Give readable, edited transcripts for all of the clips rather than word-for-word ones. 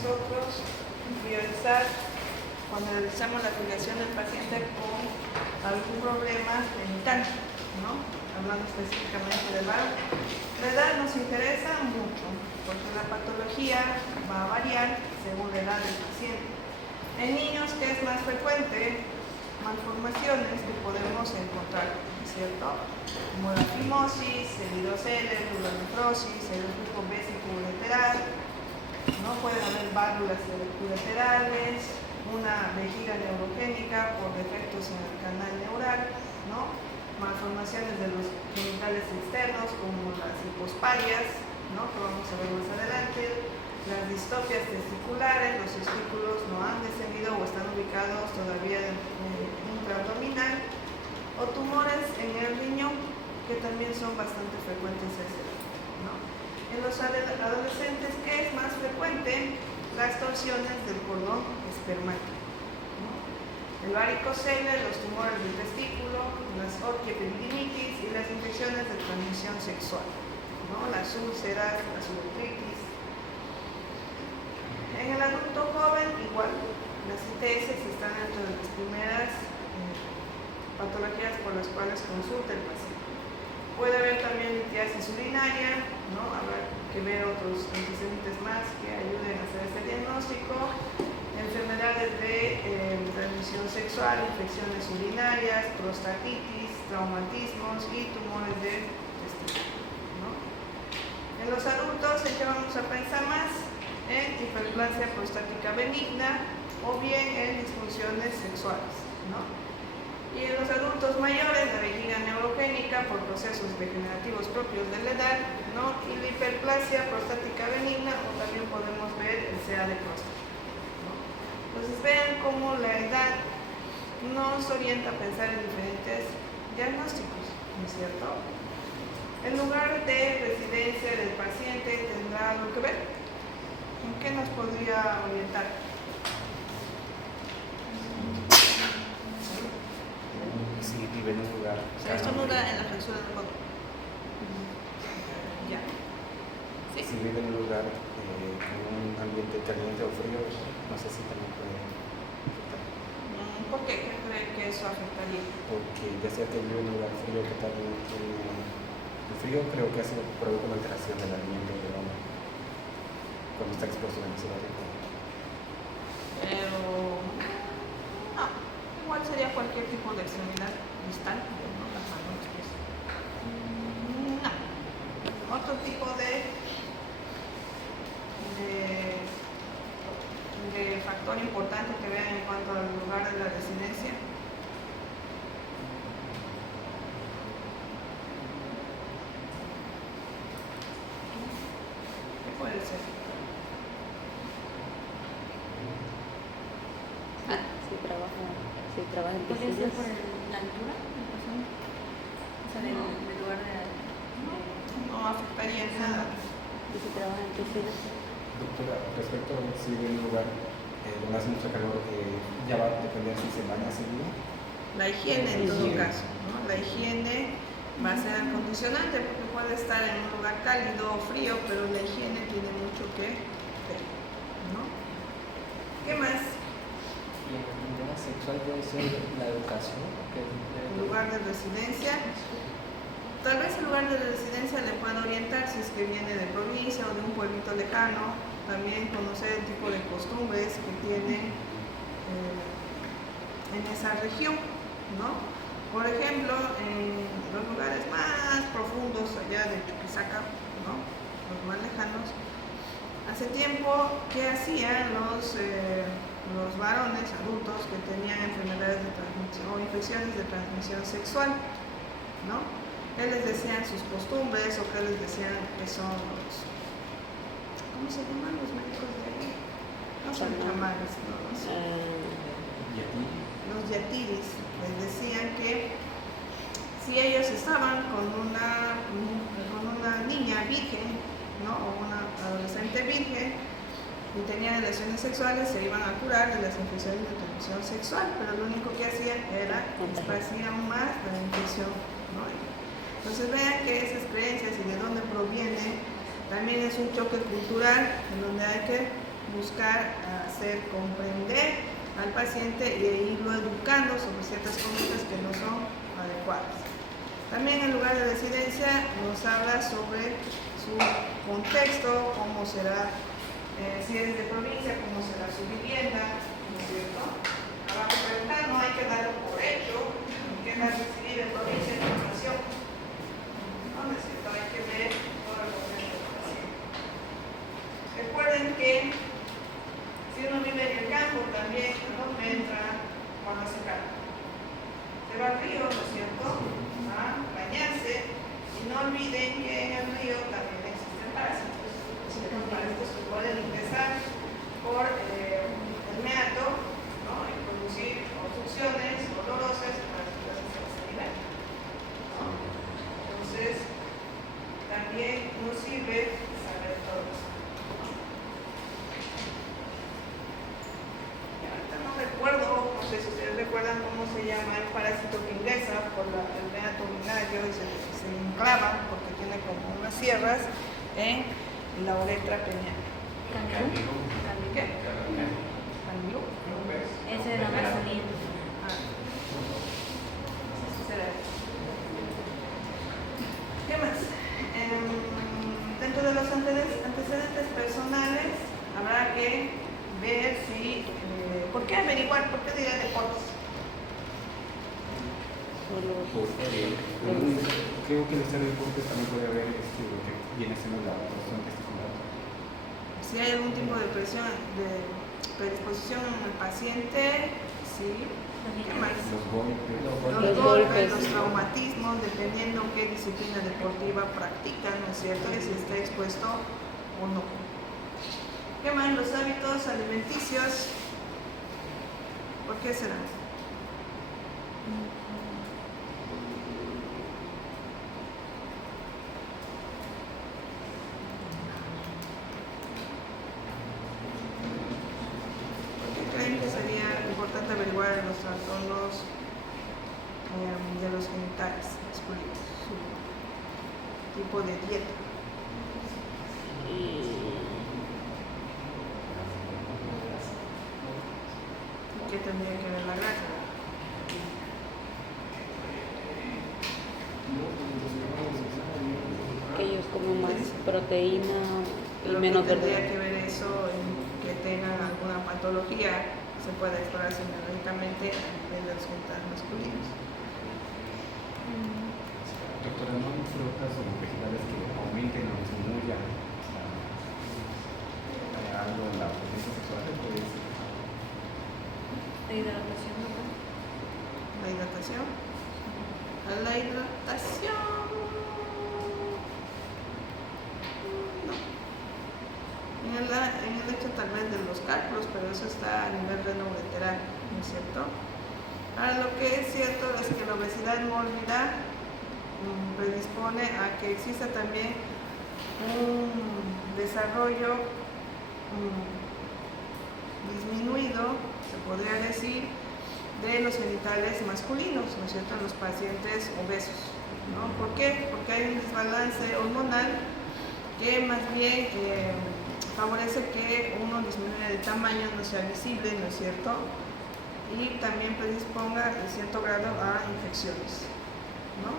nosotros priorizar cuando realizamos la afiliación del paciente con algún problema dental, ¿no? Hablando específicamente del varón. La edad nos interesa mucho porque la patología va a variar según la edad del paciente. En niños, ¿qué es más frecuente? Malformaciones que podemos encontrar, ¿cierto? Como la fimosis, el hidrocele, la nefrosis, el reflujo vesico-ureteral, ¿no? Pueden haber válvulas ureterales, una vejiga neurogénica por defectos en el canal neural, ¿no? Malformaciones de los genitales externos como las hipospadias, ¿no? Que vamos a ver más adelante, las distopias testiculares, los testículos no han descendido o están ubicados todavía intraabdominal, o tumores en el riñón que también son bastante frecuentes a esa edad, ¿no? En los adolescentes, ¿qué es más frecuente? Las torsiones del cordón espermático, ¿no? El varicocele, los tumores del testículo, las orquiependinitis y las infecciones de transmisión sexual, ¿no? Las úlceras, las uretritis. En el adulto joven, igual, las ITS están dentro de las primeras patologías por las cuales consulta el paciente. Puede haber también litiasis urinaria, ¿no? Habrá que ver otros antecedentes más que ayuden a hacer este diagnóstico. Enfermedades de transmisión sexual, infecciones urinarias, prostatitis, traumatismos y tumores de testículo, ¿no? En los adultos, ¿en qué vamos a pensar más? En hiperplasia prostática benigna o bien en disfunciones sexuales, ¿no? Y en los adultos mayores, la vejiga neurogénica por procesos degenerativos propios de la edad, ¿no? Y la hiperplasia prostática benigna, o también podemos ver el CA de próstata, ¿no? Entonces vean cómo la edad nos orienta a pensar en diferentes diagnósticos, ¿no es cierto? El lugar de residencia del paciente tendrá algo que ver. ¿En qué nos podría orientar? Si vive en un lugar. O sea, esto no da en la flexión del codo. Ya. ¿Sí? Si vive en un lugar con un ambiente caliente o frío, no sé si también puede afectar. ¿Por qué? ¿Qué cree que eso afectaría? Porque ya sea que vive en un lugar frío, que también tiene. El frío creo que provoca una alteración del alimento del hombre cuando está expuesto en el ciudad. Pero no, igual sería cualquier tipo de extremidad distal, ¿no? Las manos, pues. No. Otro tipo de factor importante que vean en cuanto al lugar de la residencia. ¿Qué puede ser? Si trabaja en ¿Podría ser piscinas. por la altura del paciente? O sea, del lugar de... No afectaría en nada. Y si trabaja en piscinas. Doctora, respecto a si vive en un lugar donde hace mucho calor, ya va a depender si se baña seguido. La higiene en todo caso, ¿no? La higiene va a ser el condicionante porque puede estar en un lugar cálido o frío, pero la higiene tiene mucho que ver, ¿no? ¿Qué más? Y en el tema sexual puede ser la educación. El lugar de residencia. Tal vez el lugar de residencia le pueda orientar si es que viene de provincia o de un pueblito lejano. También conocer el tipo de costumbres que tienen en esa región, ¿no? Por ejemplo, en los lugares más profundos allá de Chuquisaca, ¿no? Los más lejanos, hace tiempo, ¿qué hacían los varones adultos que tenían enfermedades de transmisión o infecciones de transmisión sexual, ¿no? ¿Qué les decían sus costumbres o qué les decían que son los, ¿cómo se llaman los médicos de ahí? No son chamales, no, no sé. Los yatiris les decían que si ellos estaban con una niña virgen, ¿no? O una adolescente virgen y tenían relaciones sexuales, se iban a curar de las infecciones de transmisión sexual, pero lo único que hacían era esparcir aún más la infección, ¿no? Entonces vean que esas creencias y de dónde provienen también es un choque cultural en donde hay que buscar hacer comprender al paciente e irlo educando sobre ciertas conductas que no son adecuadas. También en lugar de residencia nos habla sobre su contexto, cómo será, si es de provincia, cómo será su vivienda, ¿no es cierto? Abajo preguntar, no hay que darlo por hecho, que es recibir en provincia de información. ¿No es cierto? Hay que ver todo el contexto del paciente. Recuerden que si uno vive en el campo también, ¿no? Entra cuando hace calor. Se va al río, ¿no es cierto? A bañarse. Y no olviden que en el río también existen parásitos. Existen parásitos que pueden ingresar por el meato, ¿no? Y producir obstrucciones dolorosas para las sanidad. ¿No? Entonces, también nos sirve saber todo eso. No recuerdo, no sé si ustedes recuerdan cómo se llama el parásito que ingresa por el meato urinario y se enclava porque tiene como unas sierras en la uretra peniana. Cangú. ¿Qué? ¿Cangú? Ese de la Amazonía. ¿Qué más? Dentro de los antecedentes personales habrá que ver si... ¿por qué averiguar? ¿Por qué diría deportes? Porque creo que en este deporte también puede haber lo que viene siendo la presión testicular. Si hay algún tipo de presión, de predisposición en el paciente, sí. ¿Qué más? Los golpes. Los golpes, los traumatismos, dependiendo qué disciplina deportiva practican, ¿no es cierto? Y si está expuesto o no. ¿Qué más? Los hábitos alimenticios. ¿Por qué será? ¿Creen que sería importante averiguar los trastornos de los genitales masculinos, su tipo de dieta? ¿Qué tendría que ver la grasa? Que ellos comen más proteína y Pero menos que tendría verdura. que ver eso en que tengan alguna patología que se pueda explorar semiológicamente a nivel de los genitales masculinos. Doctora, ¿no hay frutas o vegetales que aumenten o disminuyan algo en la potencia sexual? La hidratación, ¿no? La hidratación. La hidratación. No. En el hecho tal vez de los cálculos, pero eso está a nivel renoureteral, ¿no es cierto? Ahora, lo que es cierto es que la obesidad mórbida predispone a que exista también un desarrollo disminuido, se podría decir, de los genitales masculinos, ¿no es cierto?, en los pacientes obesos, ¿no? ¿Por qué? Porque hay un desbalance hormonal que más bien favorece que uno disminuya de tamaño, no sea visible, ¿no es cierto?, y también predisponga en cierto grado a infecciones, ¿no?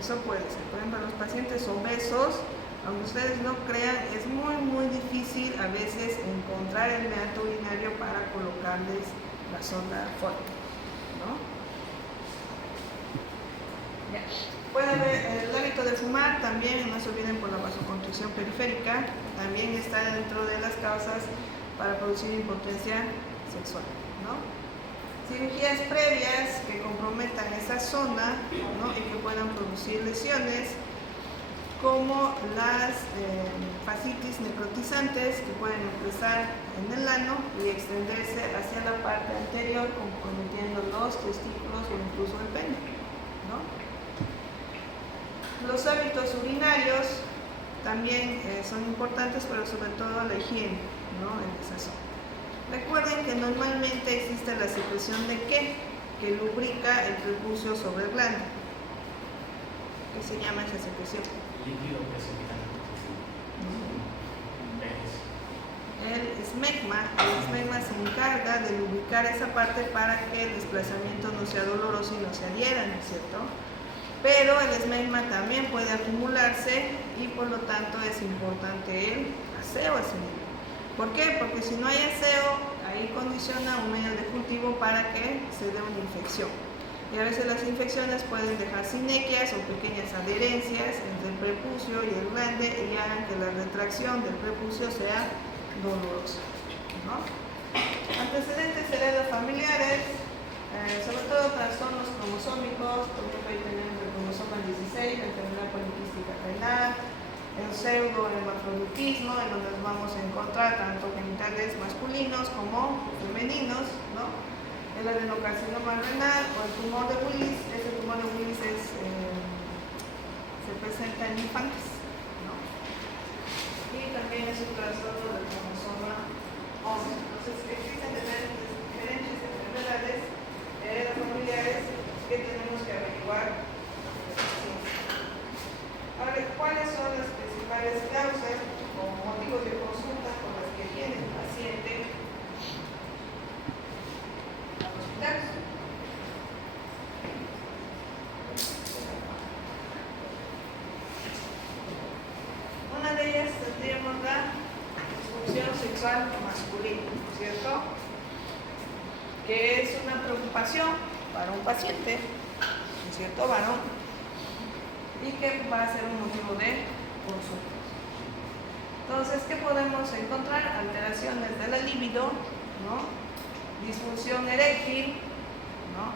Eso puede ser. Por ejemplo, los pacientes obesos, aunque ustedes no crean, es muy difícil a veces encontrar el meato urinario para colocarles la sonda fórmica, ¿no? Ya. Puede haber el hábito de fumar también, no se olviden por la vasoconstricción periférica, también está dentro de las causas para producir impotencia sexual, ¿no? Cirugías previas que comprometan esa zona, ¿no?, y que puedan producir lesiones, como las fascitis necrotizantes que pueden empezar en el ano y extenderse hacia la parte anterior, comprometiendo los testículos o incluso el pene, ¿no? Los hábitos urinarios también son importantes, pero sobre todo la higiene, ¿no?, en esa zona. Recuerden que normalmente existe la secreción de ¿qué? Que lubrica el prepucio sobre el glande. ¿Qué se llama esa secreción? Líquido precipitate. El esmegma. El esmegma se encarga de lubricar esa parte para que el desplazamiento no sea doloroso y no se adhiera, ¿no es cierto? Pero el esmegma también puede acumularse y por lo tanto es importante el aseo ese nivel. ¿Por qué? Porque si no hay aseo, ahí condiciona un medio de cultivo para que se dé una infección. Y a veces las infecciones pueden dejar sinequias o pequeñas adherencias entre el prepucio y el glande y hagan que la retracción del prepucio sea dolorosa, ¿no? Antecedentes heredofamiliares, sobre todo trastornos cromosómicos. Por ejemplo, ahí tenemos el cromosoma 16, la enfermedad poliquística renal, el pseudohermafroditismo, en donde nos vamos a encontrar tanto genitales masculinos como femeninos, ¿no? El adenocarcinoma renal o el tumor de Willis. Ese tumor de Willis se presenta en infantes, ¿no? Y también es un trastorno del cromosoma 11. Entonces existen diferentes enfermedades heredofamiliares que tenemos que averiguar. Ahora, ¿cuáles son las principales causas o motivos de consulta por las que viene el paciente al hospital? Una de ellas tendríamos la disfunción sexual masculina, ¿cierto? Que es una preocupación para un paciente, ¿cierto, varón? Y que va a ser un motivo de consulta. Entonces, ¿qué podemos encontrar? Alteraciones de la libido, ¿no? Disfunción eréctil, ¿no?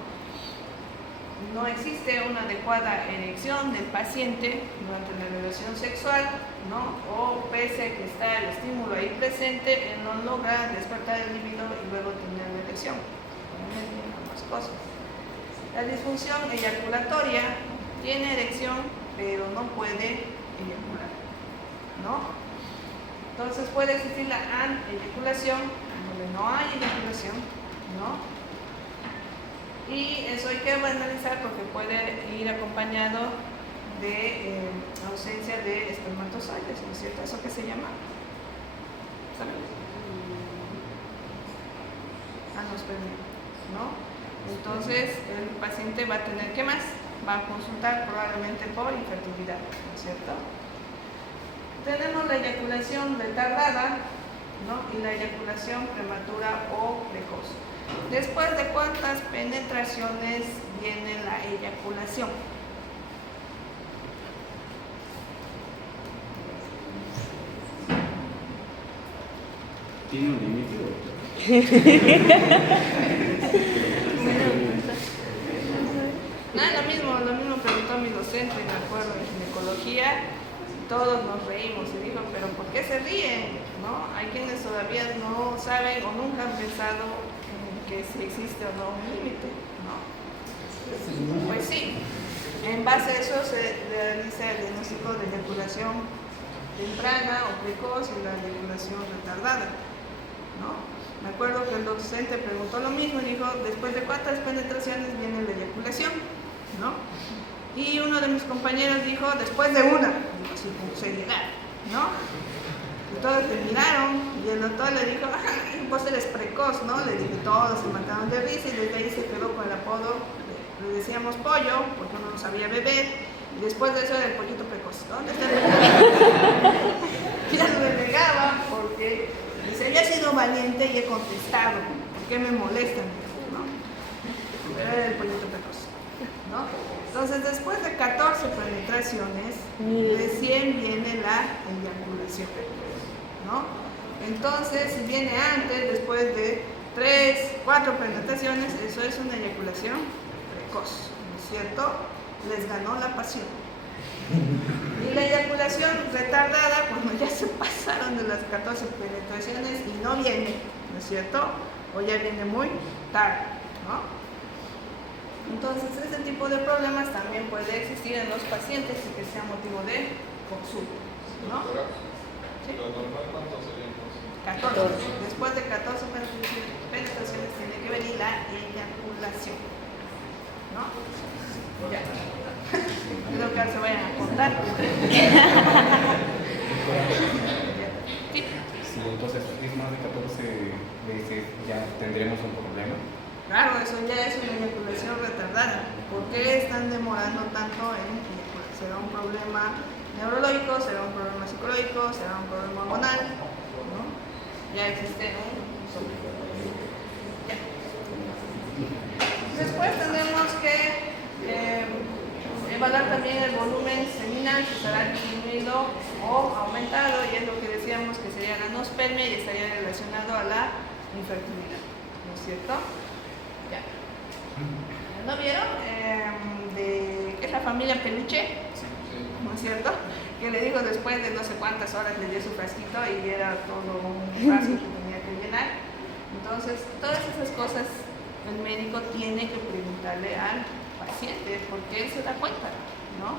No existe una adecuada erección del paciente durante la relación sexual, ¿no? O pese a que está el estímulo ahí presente, él no logra despertar el libido y luego tener la erección. Obviamente, ambas cosas. La disfunción eyaculatoria tiene erección, pero no puede eyacular, ¿no? Entonces puede existir la aneyaculación, donde no hay eyaculación, ¿no? Y eso hay que analizar porque puede ir acompañado de ausencia de espermatozoides, ¿no es cierto? ¿Eso qué se llama? ¿Saben? Anospermia, ¿no? Entonces el paciente va a tener, ¿qué más? Va a consultar probablemente por infertilidad, ¿no es cierto? Tenemos la eyaculación retardada, ¿no? Y la eyaculación prematura o precoz. Después de cuántas penetraciones viene la eyaculación. ¿Tiene un límite? Lo mismo preguntó mi docente, me acuerdo, en ginecología. Todos nos reímos y dijo, pero ¿por qué se ríen? ¿No? Hay quienes todavía no saben o nunca han pensado que si existe o no un límite, ¿no? Pues sí, en base a eso se realiza el diagnóstico de eyaculación temprana o precoz y la eyaculación retardada, ¿no? Me acuerdo que el docente preguntó lo mismo y dijo, ¿después de cuántas penetraciones viene la eyaculación? ¿No? Y uno de mis compañeros dijo, después de una, así con seriedad, ¿no? Y todos le miraron y el doctor le dijo, vos eres precoz, ¿no? Le dije, todos se mataron de risa y desde ahí se quedó con el apodo, le decíamos pollo, porque uno no sabía beber, y después de eso era el pollito precoz. ¿Dónde está el pollito? Ya lo negaba porque dice, había sido valiente y he contestado, ¿por qué me molestan? ¿No? Pero era el pollito precoz, ¿no? Entonces, después de 14 penetraciones, recién viene la eyaculación, ¿no? Entonces, si viene antes, después de 3, 4 penetraciones, eso es una eyaculación precoz, ¿no es cierto? Les ganó la pasión. Y la eyaculación retardada, cuando ya se pasaron de las 14 penetraciones y no viene, ¿no es cierto? O ya viene muy tarde, ¿no? Entonces, ese tipo de problemas también puede existir en los pacientes y que sea motivo de consulta, ¿no? ¿Sí? ¿Lo normal cuánto sería entonces? 14. Después de 14 penetraciones tiene que venir la eyaculación, ¿no? Ya. Creo que ahora se vayan a contar. ¿Sí? Sí, entonces es más de 14 veces ya tendremos un problema. Claro, eso ya es una eyaculación retardada. ¿Por qué están demorando tanto en eyacular? ¿Será un problema neurológico? ¿Será un problema psicológico? ¿Será un problema hormonal? ¿No? Ya existe un ya. Después tenemos que evaluar también el volumen seminal, que estará disminuido o aumentado, y es lo que decíamos que sería la anospermia y estaría relacionado a la infertilidad, ¿no es cierto? Ya. ¿No vieron? ¿Qué es la familia Peluche? ¿No es cierto? Que le dijo después de no sé cuántas horas le dio su frasquito y era todo un frasco que tenía que llenar. Entonces, todas esas cosas el médico tiene que preguntarle al paciente porque él se da cuenta, ¿no?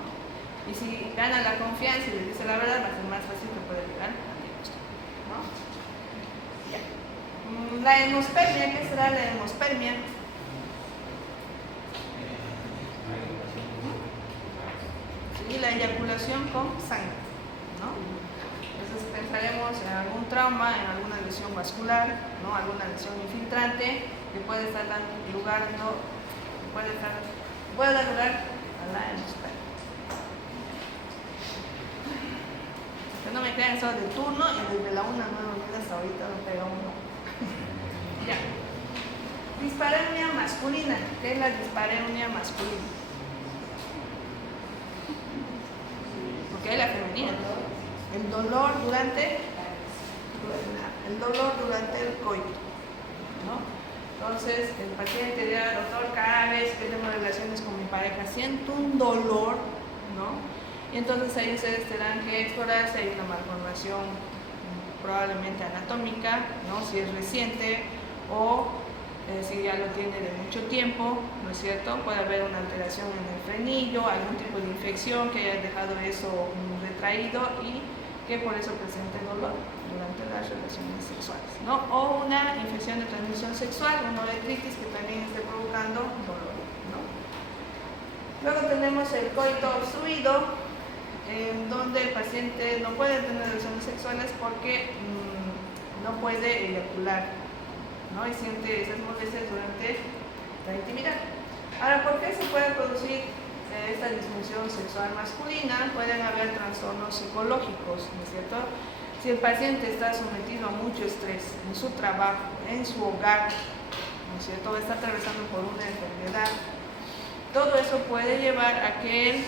Y si gana la confianza y le dice la verdad, va a ser más fácil que pueda llegar al diagnóstico, ¿no? Ya. La hemospermia, ¿qué será la hemospermia? Sí, la eyaculación con sangre, ¿no? Entonces pensaremos en algún trauma, en alguna lesión vascular, ¿no? Alguna lesión infiltrante que puede estar dando lugar, puede dar lugar a la hemospermia. Que no me crean, eso de turno y desde la 1 a 9 hasta ahorita me pega uno. Ya. Dispareunia masculina. ¿Qué es la dispareunia masculina? Porque hay la femenina. El dolor durante el coito, ¿no? Entonces el paciente dirá, doctor, cada vez que tengo relaciones con mi pareja siento un dolor, ¿no? Y entonces ahí ustedes tendrán que explorar si hay una malformación probablemente anatómica, ¿no? Si es reciente o si ya lo tiene de mucho tiempo, ¿no es cierto? Puede haber una alteración en el frenillo, algún tipo de infección que haya dejado eso retraído y que por eso presente dolor durante las relaciones sexuales, ¿no? O una infección de transmisión sexual, una uretritis que también esté provocando dolor, ¿no? Luego tenemos el coito obstruido, en donde el paciente no puede tener relaciones sexuales porque no puede eyacular, ¿no? Y siente esas molestias durante la intimidad. Ahora, ¿por qué se puede producir esta disfunción sexual masculina? Pueden haber trastornos psicológicos, ¿no es cierto? Si el paciente está sometido a mucho estrés en su trabajo, en su hogar, ¿no es cierto? Está atravesando por una enfermedad, todo eso puede llevar a que él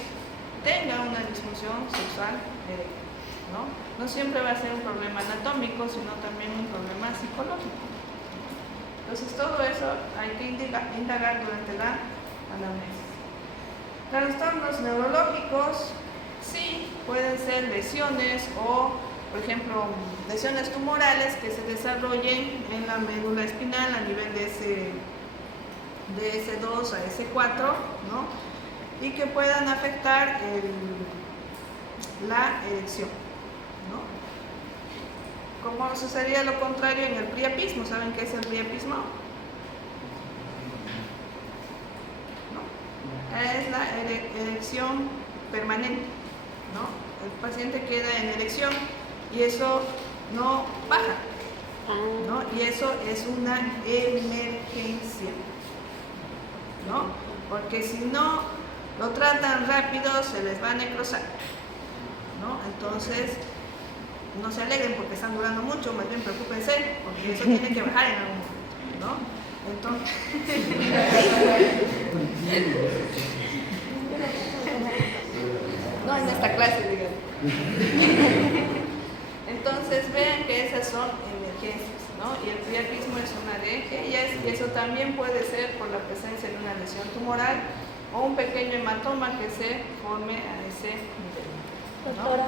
tenga una disfunción sexual eréctil, ¿no? No siempre va a ser un problema anatómico, sino también un problema psicológico. Entonces todo eso hay que indagar durante la anamnesis. Trastornos neurológicos, sí, pueden ser lesiones o, por ejemplo, lesiones tumorales que se desarrollen en la médula espinal a nivel de S2 a S4, ¿no? Y que puedan afectar la erección, ¿no? ¿Cómo sucedería lo contrario en el priapismo? ¿Saben qué es el priapismo? ¿No? Es la erección permanente, ¿no? El paciente queda en erección y eso no baja, ¿no? Y eso es una emergencia, ¿no? Porque si no lo tratan rápido, se les va a necrosar, ¿no? Entonces, no se alegren porque están durando mucho, más bien preocúpense, porque eso tiene que bajar en algún momento, ¿no? Entonces, no en esta clase, digamos. Entonces, vean que esas son emergencias, ¿no? Y el priapismo es una de ellas, y eso también puede ser por la presencia de una lesión tumoral o un pequeño hematoma que se forme a ese nivel, ¿no? Doctora,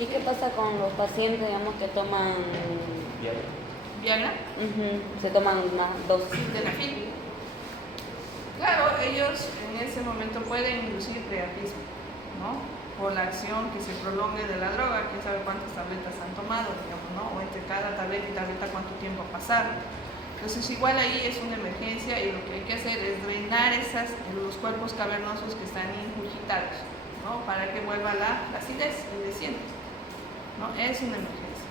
¿y qué pasa con los pacientes, digamos, que toman Viagra? Se toman una dosis? De la fil. Claro, ellos en ese momento pueden inducir priapismo, ¿no? Por la acción que se prolongue de la droga, quién sabe cuántas tabletas han tomado, digamos, ¿no? O entre cada tableta y tableta cuánto tiempo ha pasado. Entonces igual ahí es una emergencia y lo que hay que hacer es drenar los cuerpos cavernosos que están ingurgitados, ¿no? Para que vuelva la acidez y descienda, ¿no? Es una emergencia.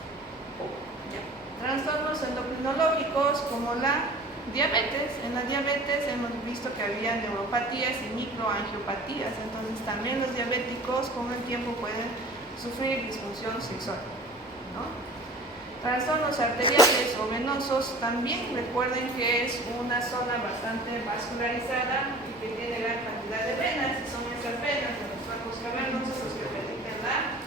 Trastornos endocrinológicos como la diabetes. En la diabetes hemos visto que había neuropatías y microangiopatías, entonces también los diabéticos con el tiempo pueden sufrir disfunción sexual, ¿no? Trastornos arteriales o venosos también recuerden que es una zona bastante vascularizada y que tiene gran cantidad de venas, y son esas venas de los tractos cavernosos los que permiten la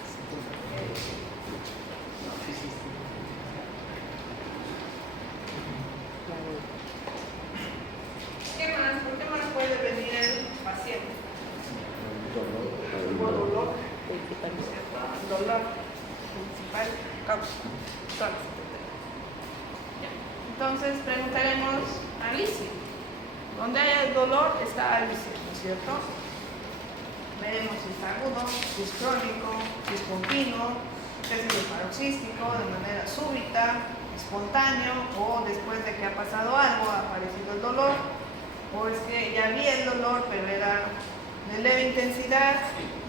¿Por qué más puede venir el paciente? Por dolor, ¿cierto? Dolor principal causa. Entonces preguntaremos a Alicia. Donde haya dolor está Alicia, ¿no es cierto? Veremos si es agudo, si es crónico, si es continuo, si es paroxístico, de manera súbita, espontáneo, o después de que ha pasado algo ha aparecido el dolor, o es que ya había el dolor pero era de leve intensidad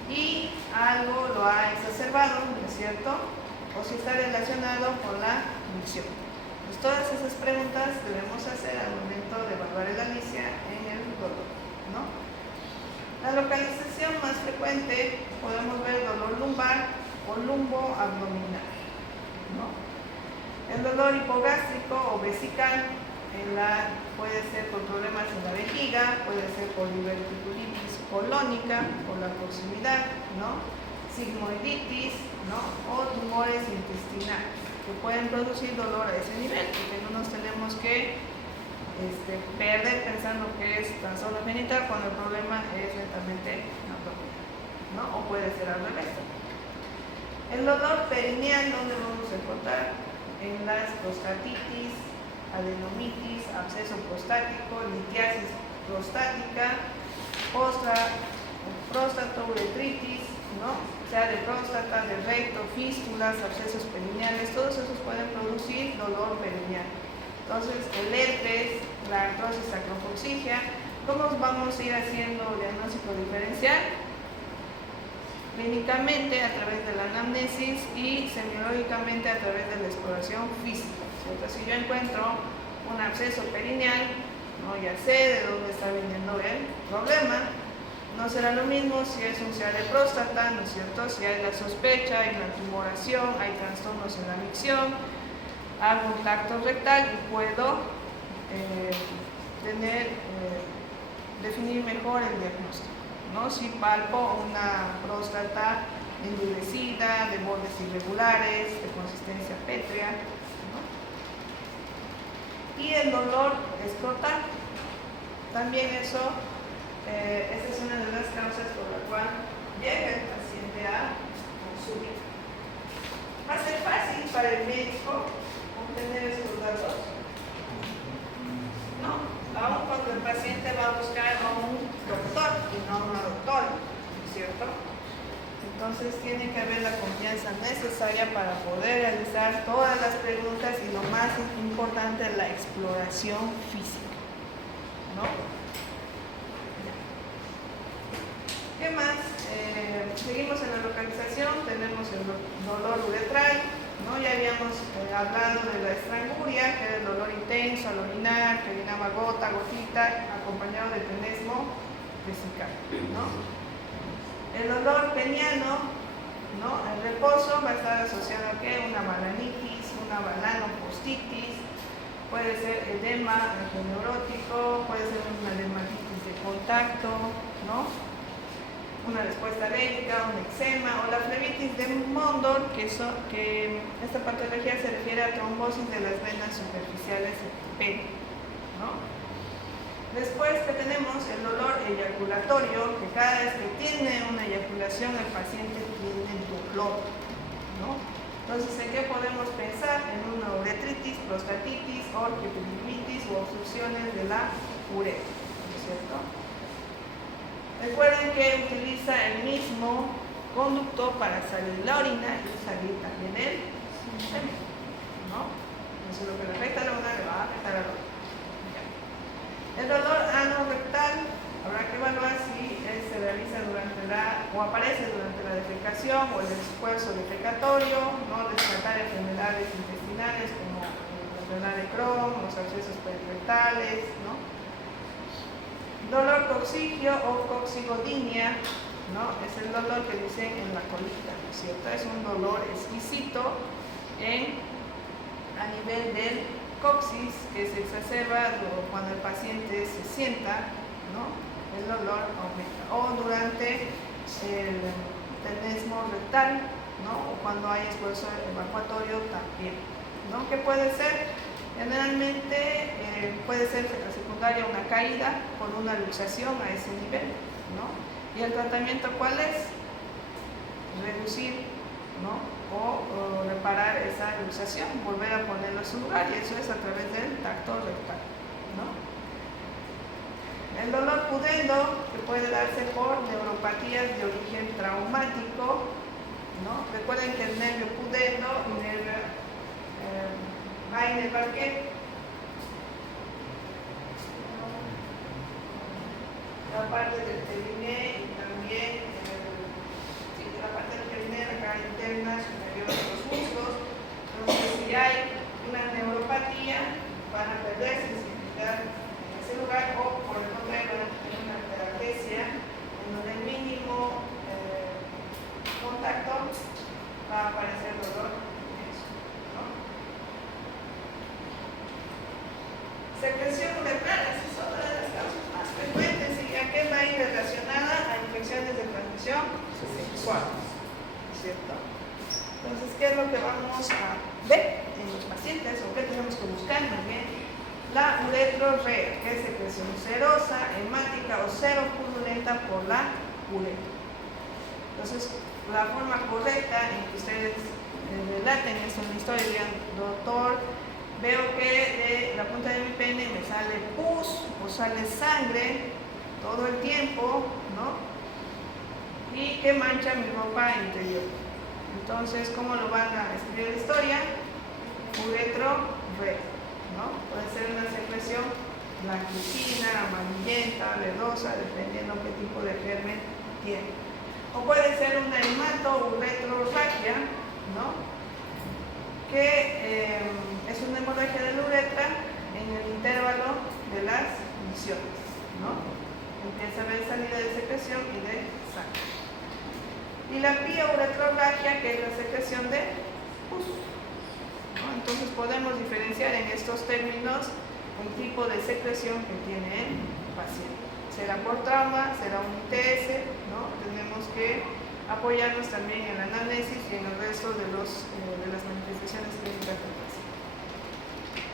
y algo lo ha exacerbado, ¿no es cierto? O si está relacionado con la micción. Pues todas esas preguntas debemos hacer al momento de evaluar el Alicia en el dolor, ¿no? La localización más frecuente podemos ver dolor lumbar o lumboabdominal, ¿no? El dolor hipogástrico o vesical puede ser por problemas en la vejiga, puede ser por diverticulitis colónica, por la proximidad, ¿no? Sigmoiditis, ¿no? O tumores intestinales que pueden producir dolor a ese nivel, porque no nos tenemos que perder pensando que es trastorno genital cuando el problema es netamente abdominal, ¿no? O puede ser al revés. El dolor perineal, ¿dónde vamos a encontrar? En las prostatitis, adenomitis, absceso prostático, litiasis prostática, prostatouretritis, ¿no? Sea de próstata, de recto, fístulas, abscesos perineales, todos esos pueden producir dolor perineal. Entonces, el herpes, la artrosis sacrococcígea, ¿cómo vamos a ir haciendo diagnóstico diferencial? Clínicamente a través de la anamnesis y semiológicamente a través de la exploración física, ¿cierto? Si yo encuentro un absceso perineal, ¿no? Ya sé de dónde está viniendo el problema. No será lo mismo si es un CA de próstata, ¿no es cierto? Si hay la sospecha, hay una tumoración, hay trastornos en la micción, hago un tacto rectal y puedo definir mejor el diagnóstico, ¿no? Si palpo una próstata endurecida, de bordes irregulares, de consistencia pétrea, ¿no? Y el dolor escrotal. También esta es una de las causas por la cual llega el paciente a consulta. ¿Va a ser fácil para el médico obtener estos datos? No, aún cuando el paciente va a buscar a un doctor y no a una doctora, ¿cierto? Entonces tiene que haber la confianza necesaria para poder realizar todas las preguntas y lo más importante, la exploración física, ¿no? ¿Qué más? Seguimos en la localización, tenemos el dolor uretral, ¿no? Ya habíamos hablado de la estranguria, que era el dolor intenso al orinar, que orinaba gota, gotita, acompañado de tenesmo vesical, ¿no? El dolor peniano, ¿no? El reposo va a estar asociado a ¿qué? Una balanitis, una balanopostitis, puede ser edema neurótico, puede ser una dermatitis de contacto, ¿no? Una respuesta alérgica, un eczema o la flebitis de Mondor, que esta patología se refiere a trombosis de las venas superficiales septipédicas, ¿no? Después que tenemos el dolor eyaculatorio, que cada vez que tiene una eyaculación el paciente tiene dolor, ¿no? Entonces, ¿en qué podemos pensar? En una uretritis, prostatitis, orquiepididimitis o obstrucciones de la uretra, ¿no es cierto? Recuerden que utiliza el mismo conducto para salir la orina y salir también el semen, ¿no? Entonces lo que le afecta a la una le va a afectar a la otra. El dolor anorrectal habrá que evaluar si se realiza o aparece durante la defecación o el esfuerzo defecatorio, no descartar enfermedades intestinales abdominales como la enfermedad de Crohn, los abscesos perirectales, ¿no? Dolor coxigio o coxigodinia, ¿no? Es el dolor que dicen en la colita, ¿no es cierto? Es un dolor exquisito a nivel del coxis que se exacerba cuando el paciente se sienta, ¿no? El dolor aumenta. O durante el tenesmo rectal, ¿no? O cuando hay esfuerzo evacuatorio también, ¿no? ¿Qué puede ser? Generalmente puede ser secundaria una caída por una luxación a ese nivel, ¿no? ¿Y el tratamiento cuál es? Reducir, ¿no? O reparar esa luxación, volver a ponerlo en su lugar, y eso es a través del tacto rectal, ¿no? El dolor pudendo, que puede darse por neuropatías de origen traumático, ¿no? Recuerden que el nervio pudendo va a inervar ¿qué? La parte del periné y también la parte del periné, la cara interna, superior de los muslos. Entonces, si hay una neuropatía, van a perder sensibilidad en ese lugar, o por el contrario, van a tener una terapia en donde el mínimo contacto va a aparecer dolor en eso, ¿no? Secreción uretral, esa es otra de las causas más frecuentes. ¿Y a qué va a ir relacionada? A infecciones de transmisión sexual, ¿cierto? Entonces, ¿qué es lo que vamos a ver en los pacientes, o qué tenemos que buscar más bien? La uretrorrea, que es secreción serosa, hemática o cero purulenta por la uretra. Entonces, la forma correcta en que ustedes relaten esto en la historia, digan, doctor, veo que de la punta de mi pene me sale pus o sale sangre todo el tiempo, ¿no? Y que mancha mi ropa interior. Entonces, ¿cómo lo van a escribir la historia? Uretrorrea, ¿no? Puede ser una secreción blanquecina, amarillenta, verdosa, dependiendo qué tipo de germen tiene. O puede ser una hematuretrorragia, ¿no? Que es una hemorragia de la uretra en el intervalo de las misiones, ¿no? Empieza a haber salida de secreción y de sangre. Y la piouretrorragia, que es la secreción de pus, ¿no? Entonces podemos diferenciar en estos términos el tipo de secreción que tiene el paciente. Será por trauma, será un ITS, ¿no? Tenemos que apoyarnos también en la anamnesis y en el resto de las manifestaciones clínicas del paciente.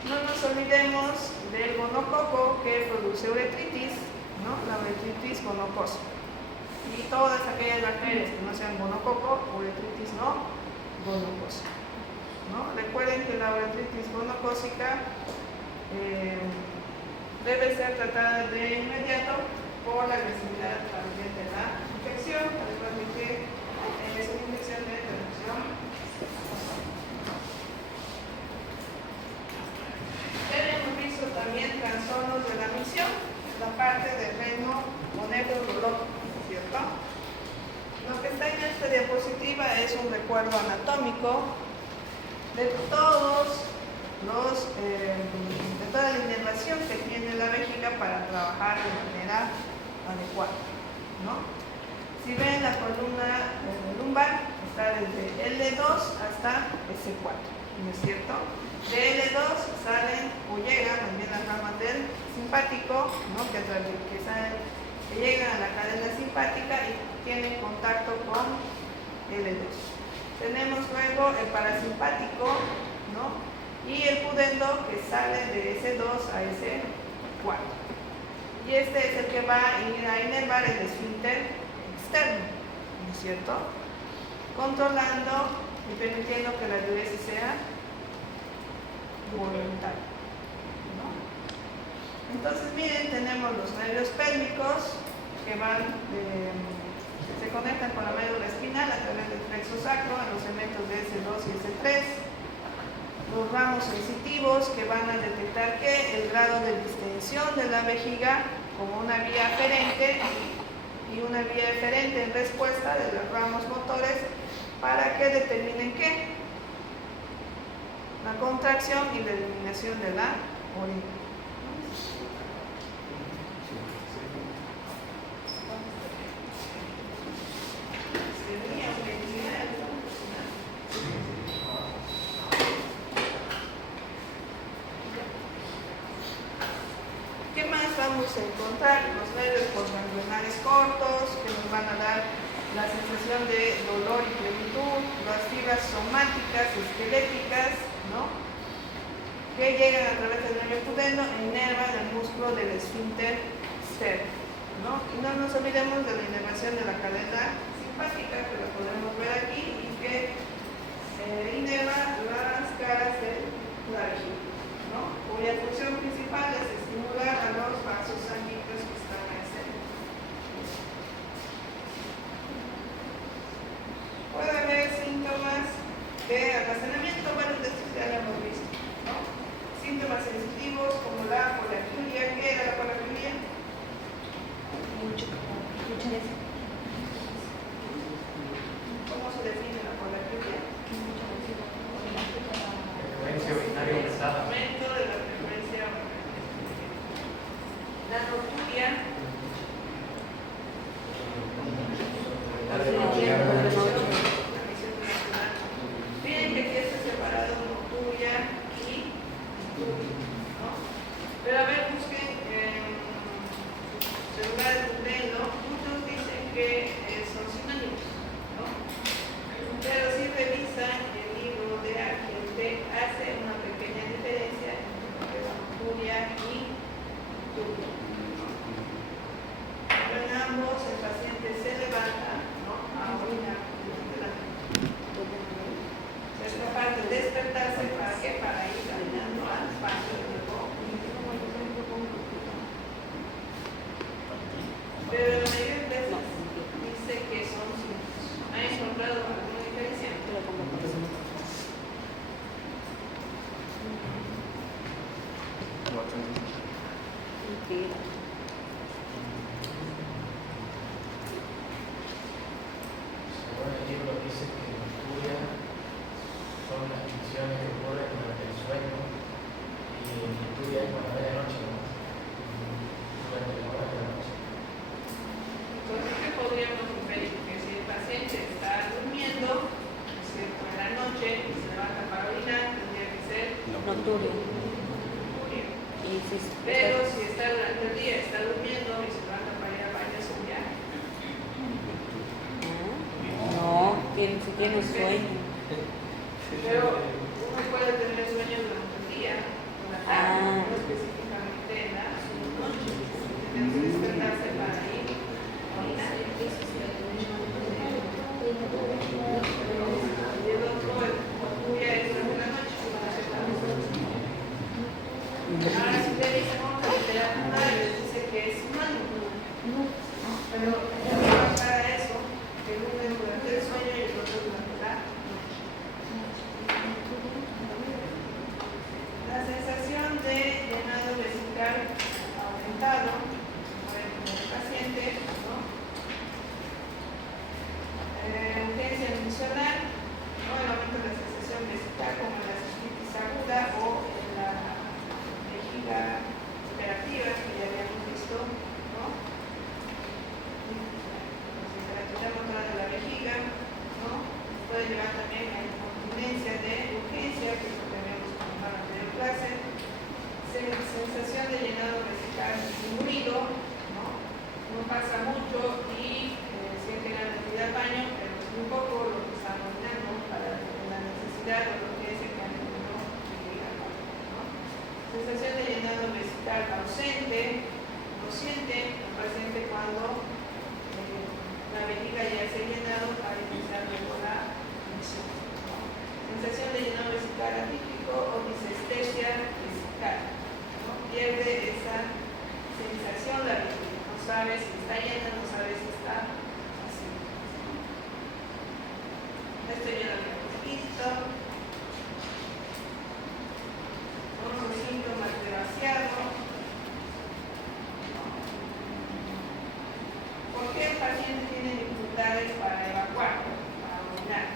No nos olvidemos del gonococo, que produce uretritis, ¿no? La uretritis gonocosa. Y todas aquellas bacterias que no sean gonococo, uretritis no gonocosa, ¿no? Recuerden que la uretritis gonocócica debe ser tratada de inmediato por la agresividad también de la infección, al igual que es una infección de transmisión. Ya hemos visto también trastornos de la misión, la parte del reino moneurológico, ¿cierto? Lo que está en esta diapositiva es un recuerdo anatómico de todos de toda la inervación que tiene la vejiga para trabajar de manera adecuada, ¿no? Si ven, la columna lumbar está desde L2 hasta S4, ¿no es cierto? De L2 salen o llegan también las ramas del simpático, ¿no? que llegan a la cadena simpática y tienen contacto con L2. Tenemos luego el parasimpático, ¿no? Y el pudendo, que sale de S2 a S4. Y este es el que va a ir a inervar el esfínter externo, ¿no es cierto? Controlando y permitiendo que la diuresis sea voluntaria, ¿no? Entonces, miren, tenemos los nervios pélvicos que se conectan con la médula espinal a través del plexo sacro en los segmentos de S2 y S3. Los ramos sensitivos, que van a detectar que el grado de distensión de la vejiga como una vía aferente y una vía eferente en respuesta de los ramos motores, para que determinen qué. la contracción y la eliminación de la orina. Sería una entidad, ¿no? ¿Qué más vamos a encontrar? Los nervios postganglionares cortos que nos van a dar la sensación de dolor y plenitud, las fibras somáticas, esqueléticas, ¿no? Que llegan a través del nervio pudendo e inervan el músculo del esfínter externo, ¿no? Y no nos olvidemos de la inervación de la cadena simpática, que la podemos ver aquí, y que inerva las caras del labio, ¿no? Cuya función principal es estimular a los vasos sanguíneos que están en el centro. Puede haber síntomas de almacenamiento, bueno, de estos ya lo hemos visto, ¿no? Síntomas sensitivos como la polaquiuria. ¿Qué era la polaquiuria? ¿Cómo se define la polaquiuria? Frecuencia urinaria aumentada. Aumento de la frecuencia urinaria. La noturia. Miren que aquí está separado noturia y turia, ¿no? Pero a ver, busquen celulares de pelo. Muchos dicen que son sinónimos, ¿no? Pero si revisan el libro de Argente, hace una pequeña diferencia entre lo que es noturia y turia. Pero en ambos el paciente se levanta, ¿no? A orinar durante la noche. Es capaz de despertarse. ¿Para qué? Para ir caminando al espacio de nuevo. Pero la mayoría de veces dice que son síntomas. ¿Ha encontrado alguna diferencia? Según el libro dice que la noturia son las tensiones que ocurren durante el sueño y la noturia es cuando es de noche, ¿no? Durante la hora de la noche. Entonces, ¿qué podríamos inferir? Que si el paciente está durmiendo, ¿no es cierto?, en la noche y se levanta para orinar, tendría que ser Noturia. noturia. Y si Pero si está durante el día, está durmiendo y se levanta para ir al baño, es un viaje. no, si tiene sueño. Pero uno puede tener sueño durante el día, en la tarde, no específicamente en la noche. Tiene que despertarse para ir a orinar. Y el otro, el noturia, es durante la noche. Ahora, si te dicen otra literatura, les dice que es sinónimo. Pero para eso, que uno es durante el sueño y el otro durante la noche. La sensación de llenado vesical aumentado, en el paciente, ¿no? Urgencia nutricional, ¿no? El aumento de la sensación vesical como en la cistitis aguda o en la vejiga operativa que ya habíamos visto, ¿no? La temperatura de la vejiga, ¿no? Puede llevar también a incontinencia de urgencia, que es lo que habíamos comentado en la anterior clase. Sensación de llenado vesical disminuido, ¿no? No pasa mucho y siente ganas de ir al baño, pero es muy poco lo que está dominando para la necesidad o lo que es el camino de ir al baño, ¿no? Sensación de llenado vesical ausente, lo siente el paciente cuando la vejiga ya se ha llenado para iniciar luego la función, ¿no? Sensación de llenado vesical atípico o disestesia vesical, ¿no? Pierde esa sensación la vejiga, no sabe si está llena, no sabe si está vacía. Esto ya lo habíamos visto. Son los síntomas de vaciado. ¿Por qué el paciente tiene dificultades para evacuar, para orinar?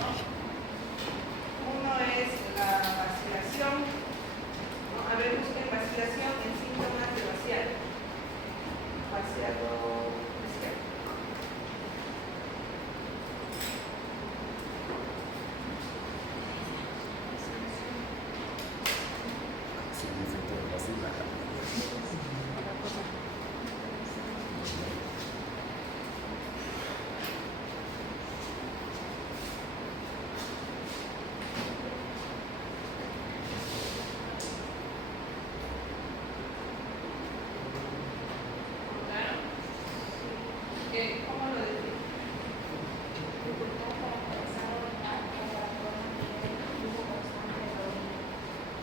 ¿No? Uno es la explicación en síntomas de vaciado. Vaciado isquémico. Sí, en efecto, así ¿Claro? ¿Cómo lo define? Dificultad para pensar o orinar o para poder mantener el flujo constante de la orina.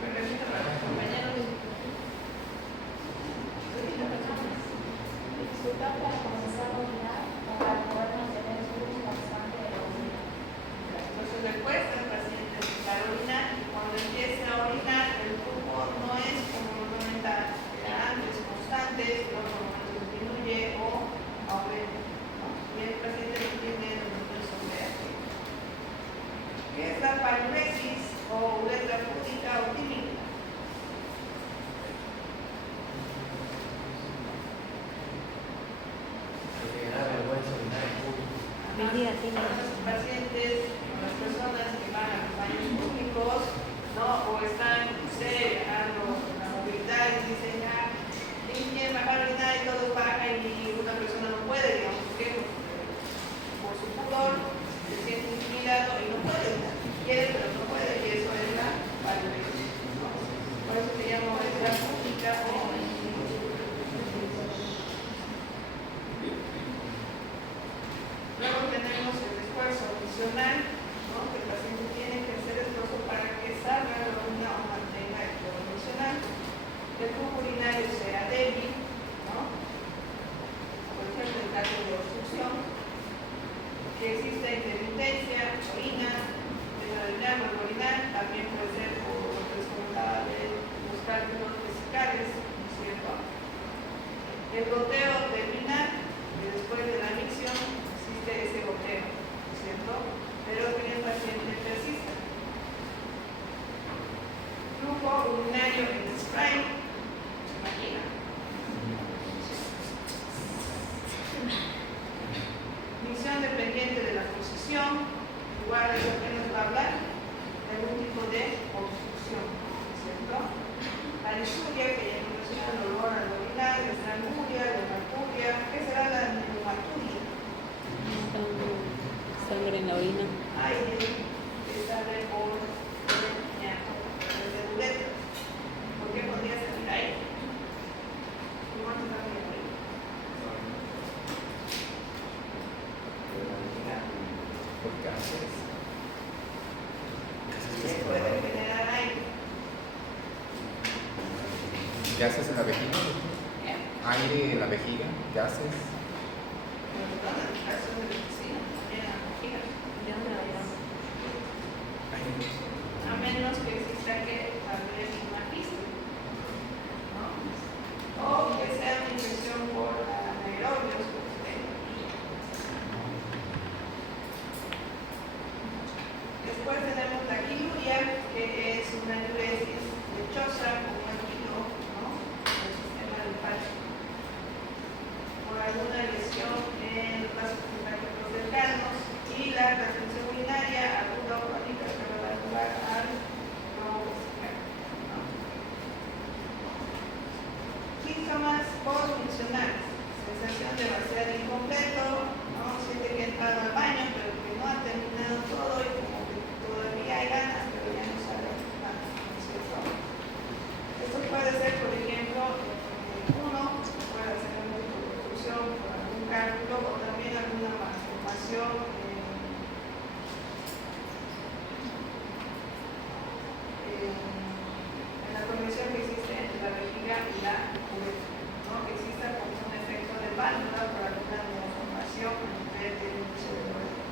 Me repito para los compañeros. Dificultad para comenzar a orinar o para poder mantener el flujo constante de la orina. Entonces le cuesta al paciente empezar a orinar y cuando empieza a orinar el flujo no es como normalmente era antes, constante, luego normalmente disminuye o aumenta, ¿no? Y el paciente no tiene eso de aquí. ¿Qué es la paruresis o uretra púdica o tímica? Porque da vergüenza orinar en público. Mentira, tímida. Los pacientes, las personas que van a los baños públicos, ¿no? O están, no sé, ganando la movilidad y dicen, ya, quieren bajar a orinar y todos bajan y una persona no puede, digamos, ¿por qué? Porque por su pudor se siente intimidado y no puede orinar. Quiere, pero no puede, y eso es la paruresis, ¿no? Por eso se llama uretra púdica o luego tenemos el esfuerzo funcional, ¿no? Que el paciente tiene que hacer esfuerzo para que salga la orina o mantenga el flow funcional. Que el flujo urinario sea débil, ¿no? Por ejemplo, en caso de obstrucción, que exista intermitencia, orina, deja de orinar, vuelve a orinar, también puede ser por lo que les comentaba de los cálculos vesicales, ¿no es cierto? El goteo terminal, que después de la micción existe ese goteo, ¿no es cierto? Pero que el paciente persista. Flujo urinario en spray, se imagina. Micción dependiente de la posición, igual es lo que nos va a hablar de algún tipo de obstrucción, ¿no es cierto? La disuria, que ya hemos mencionado, el olor al orinar, la estranguria, la hematuria. ¿Qué será la hematuria? Sangre en la orina. Aire que sale por el ñato, desde el uretra. ¿Por qué podría salir aire? ¿Cómo se sale el aire? por gases. Se puede generar aire. ¿Gases en la vejiga? Aire en la vejiga, gases. Perdón, en el caso de la medicina, también en la vejiga. A menos que exista que tal vez una quiste, ¿no? O que sea una infección por anaerobios, por ejemplo. Después tenemos la quiluria, que es una diuresis lechosa con un alquilo, ¿no? Del sistema linfático. Por alguna lesión en los vasos cercanos y la retención urinaria aguda o crónica que va a dar lugar al globo vesical, ¿no? Síntomas postfuncionales: sensación de vaciar incompleto, ¿no? Siente que ha entrado al baño pero que no ha terminado todo y como que todavía hay ganas pero ya no sale nada, ¿no es cierto? Esto puede ser, por ejemplo, uno puede hacer algún tipo de obstrucción por algún cálculo o también alguna malformación en la conexión que existe entre la vejiga y la uretra, ¿no? Que exista como un efecto de válvula por alguna malformación a nivel del inicio de la uretra.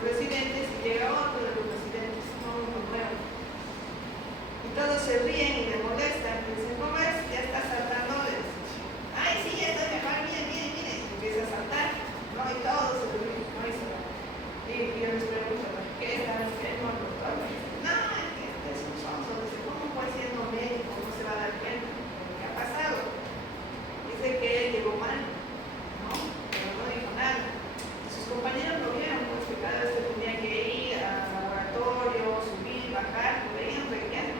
los residentes y llega otro de los residentes, no uno nuevo. Y todos se ríen y le molestan, y dicen, ¿cómo es? Ya está saltando. Ay, sí, ya estoy mejor, miren, miren, miren. Y empieza a saltar, ¿no? Y todos se ríen, ¿no? Y yo les pregunto, ¿qué está enfermo, doctor? Me dicen, no, es que este es un sonso. Dice, ¿cómo fue siendo médico? No se va a dar cuenta de lo que ha pasado. Dice que él llegó mal, ¿no? Pero no dijo nada. Sus compañeros lo vieron, pues que cada vez que tenía que ir al laboratorio, subir, bajar, lo veían regueando,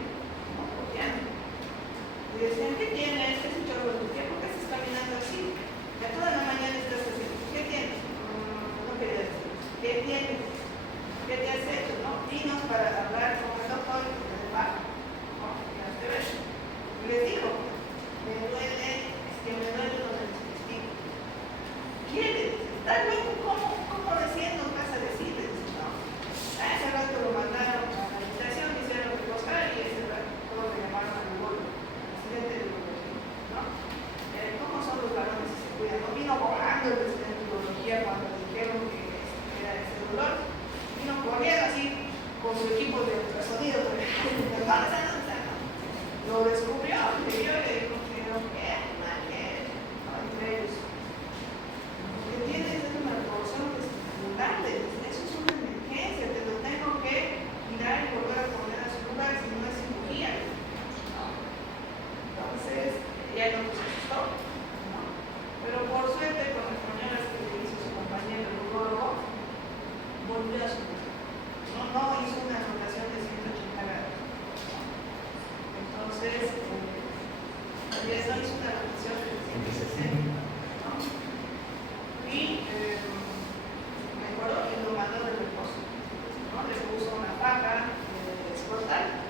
¿no? Copiando. Y decían, ¿qué tienes? ¿Qué es un chorro de tu tiempo? ¿Por qué estás caminando así? Ya toda la mañana estás haciendo. ¿Qué tienes? No quería decir. ¿Qué tienes? ¿Qué te has hecho? ¿No? Dinos para hablar con el doctor y con el bajo. ¿No? Ya te ves. Y les dijo, me duele, es que me duele lo del intestino. ¿Quieres? ¿Estás loco? ¿Cómo recién nos vas a decir? ¿No? Hace rato lo mandaron a la habitación, hicieron reposar y ese rato todos le llamaron al gol, al presidente del gobierno, ¿no? ¿Cómo son los varones que se cuidan? No vino volando el presidente de biología cuando le dijeron que era ese dolor, vino corriendo así con su equipo de ultrasonido, ¿dónde está? Lo descubrió, le vio y le dijo, ¿qué? No, entre ellos. Lo que tienes es una revolución estimulante, eso es una emergencia, te lo tengo que mirar y volver a poner a su lugar, si no es cirugía. ¿No? Entonces, ya no se asustó, ¿no? Pero por suerte, con las mañanas que le hizo su compañero el urologo, volvió a su lugar. No hizo una rotación de 180 grados. ¿No? Entonces, ya no hizo una rotación de 160. ¿No? Y mejoró y lo mandó de reposo, ¿no? Le puso una faja escrotal,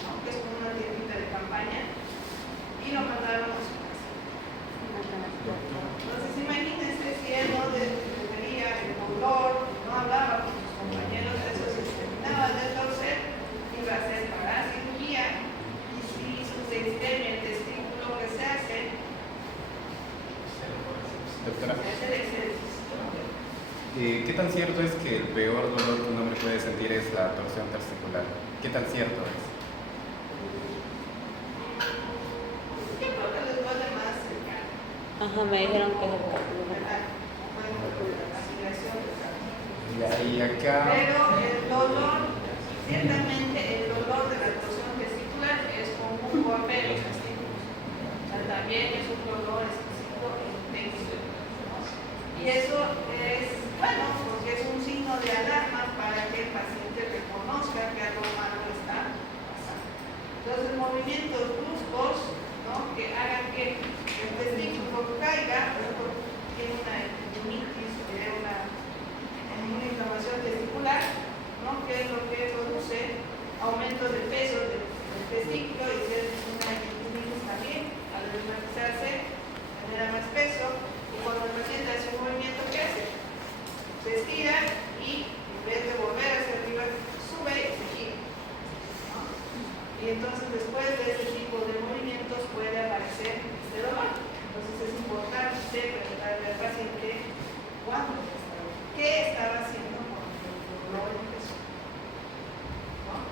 ¿no? Que es como una tiendita de campaña, y lo mandaron a su casa. Entonces imagínense si él no tenía el dolor, no hablaba con sus compañeros, eso se terminaba de torcer, iba a hacer para cirugía, y si su sistema, el testículo que se hace, Doctora, se hace el exceso. ¿qué tan cierto es que el peor dolor que un hombre puede sentir es la torsión testicular? ¿Qué tan cierto es? Yo creo que les duele más el cardio. Ajá, me dijeron que es el cálculo. ¿Verdad? Bueno, la aspiración del cardio. Y acá, Pero el dolor, ciertamente el dolor de la torsión testicular es como un golpe de los testículos. O sea, también es un dolor exquisito e intenso, ¿no? Y eso es, bueno, porque es un signo de alarma para que el paciente reconozca que algo malo está pasando. Entonces, movimientos bruscos, ¿no? Que hagan que el testículo caiga, por ejemplo, tiene una endinitis, una inflamación testicular, ¿no? Que es lo que produce aumento de peso del testículo, y si es una endinitis también, al reumatizarse genera más peso, y cuando el paciente hace un movimiento, ¿qué hace? Se estira y en vez de volver hacia arriba, sube y se gira, ¿no? Y entonces después de ese tipo de movimientos puede aparecer este dolor. Entonces es importante preguntarle al paciente cuándo estaba, qué estaba haciendo cuando el dolor empezó, ¿no?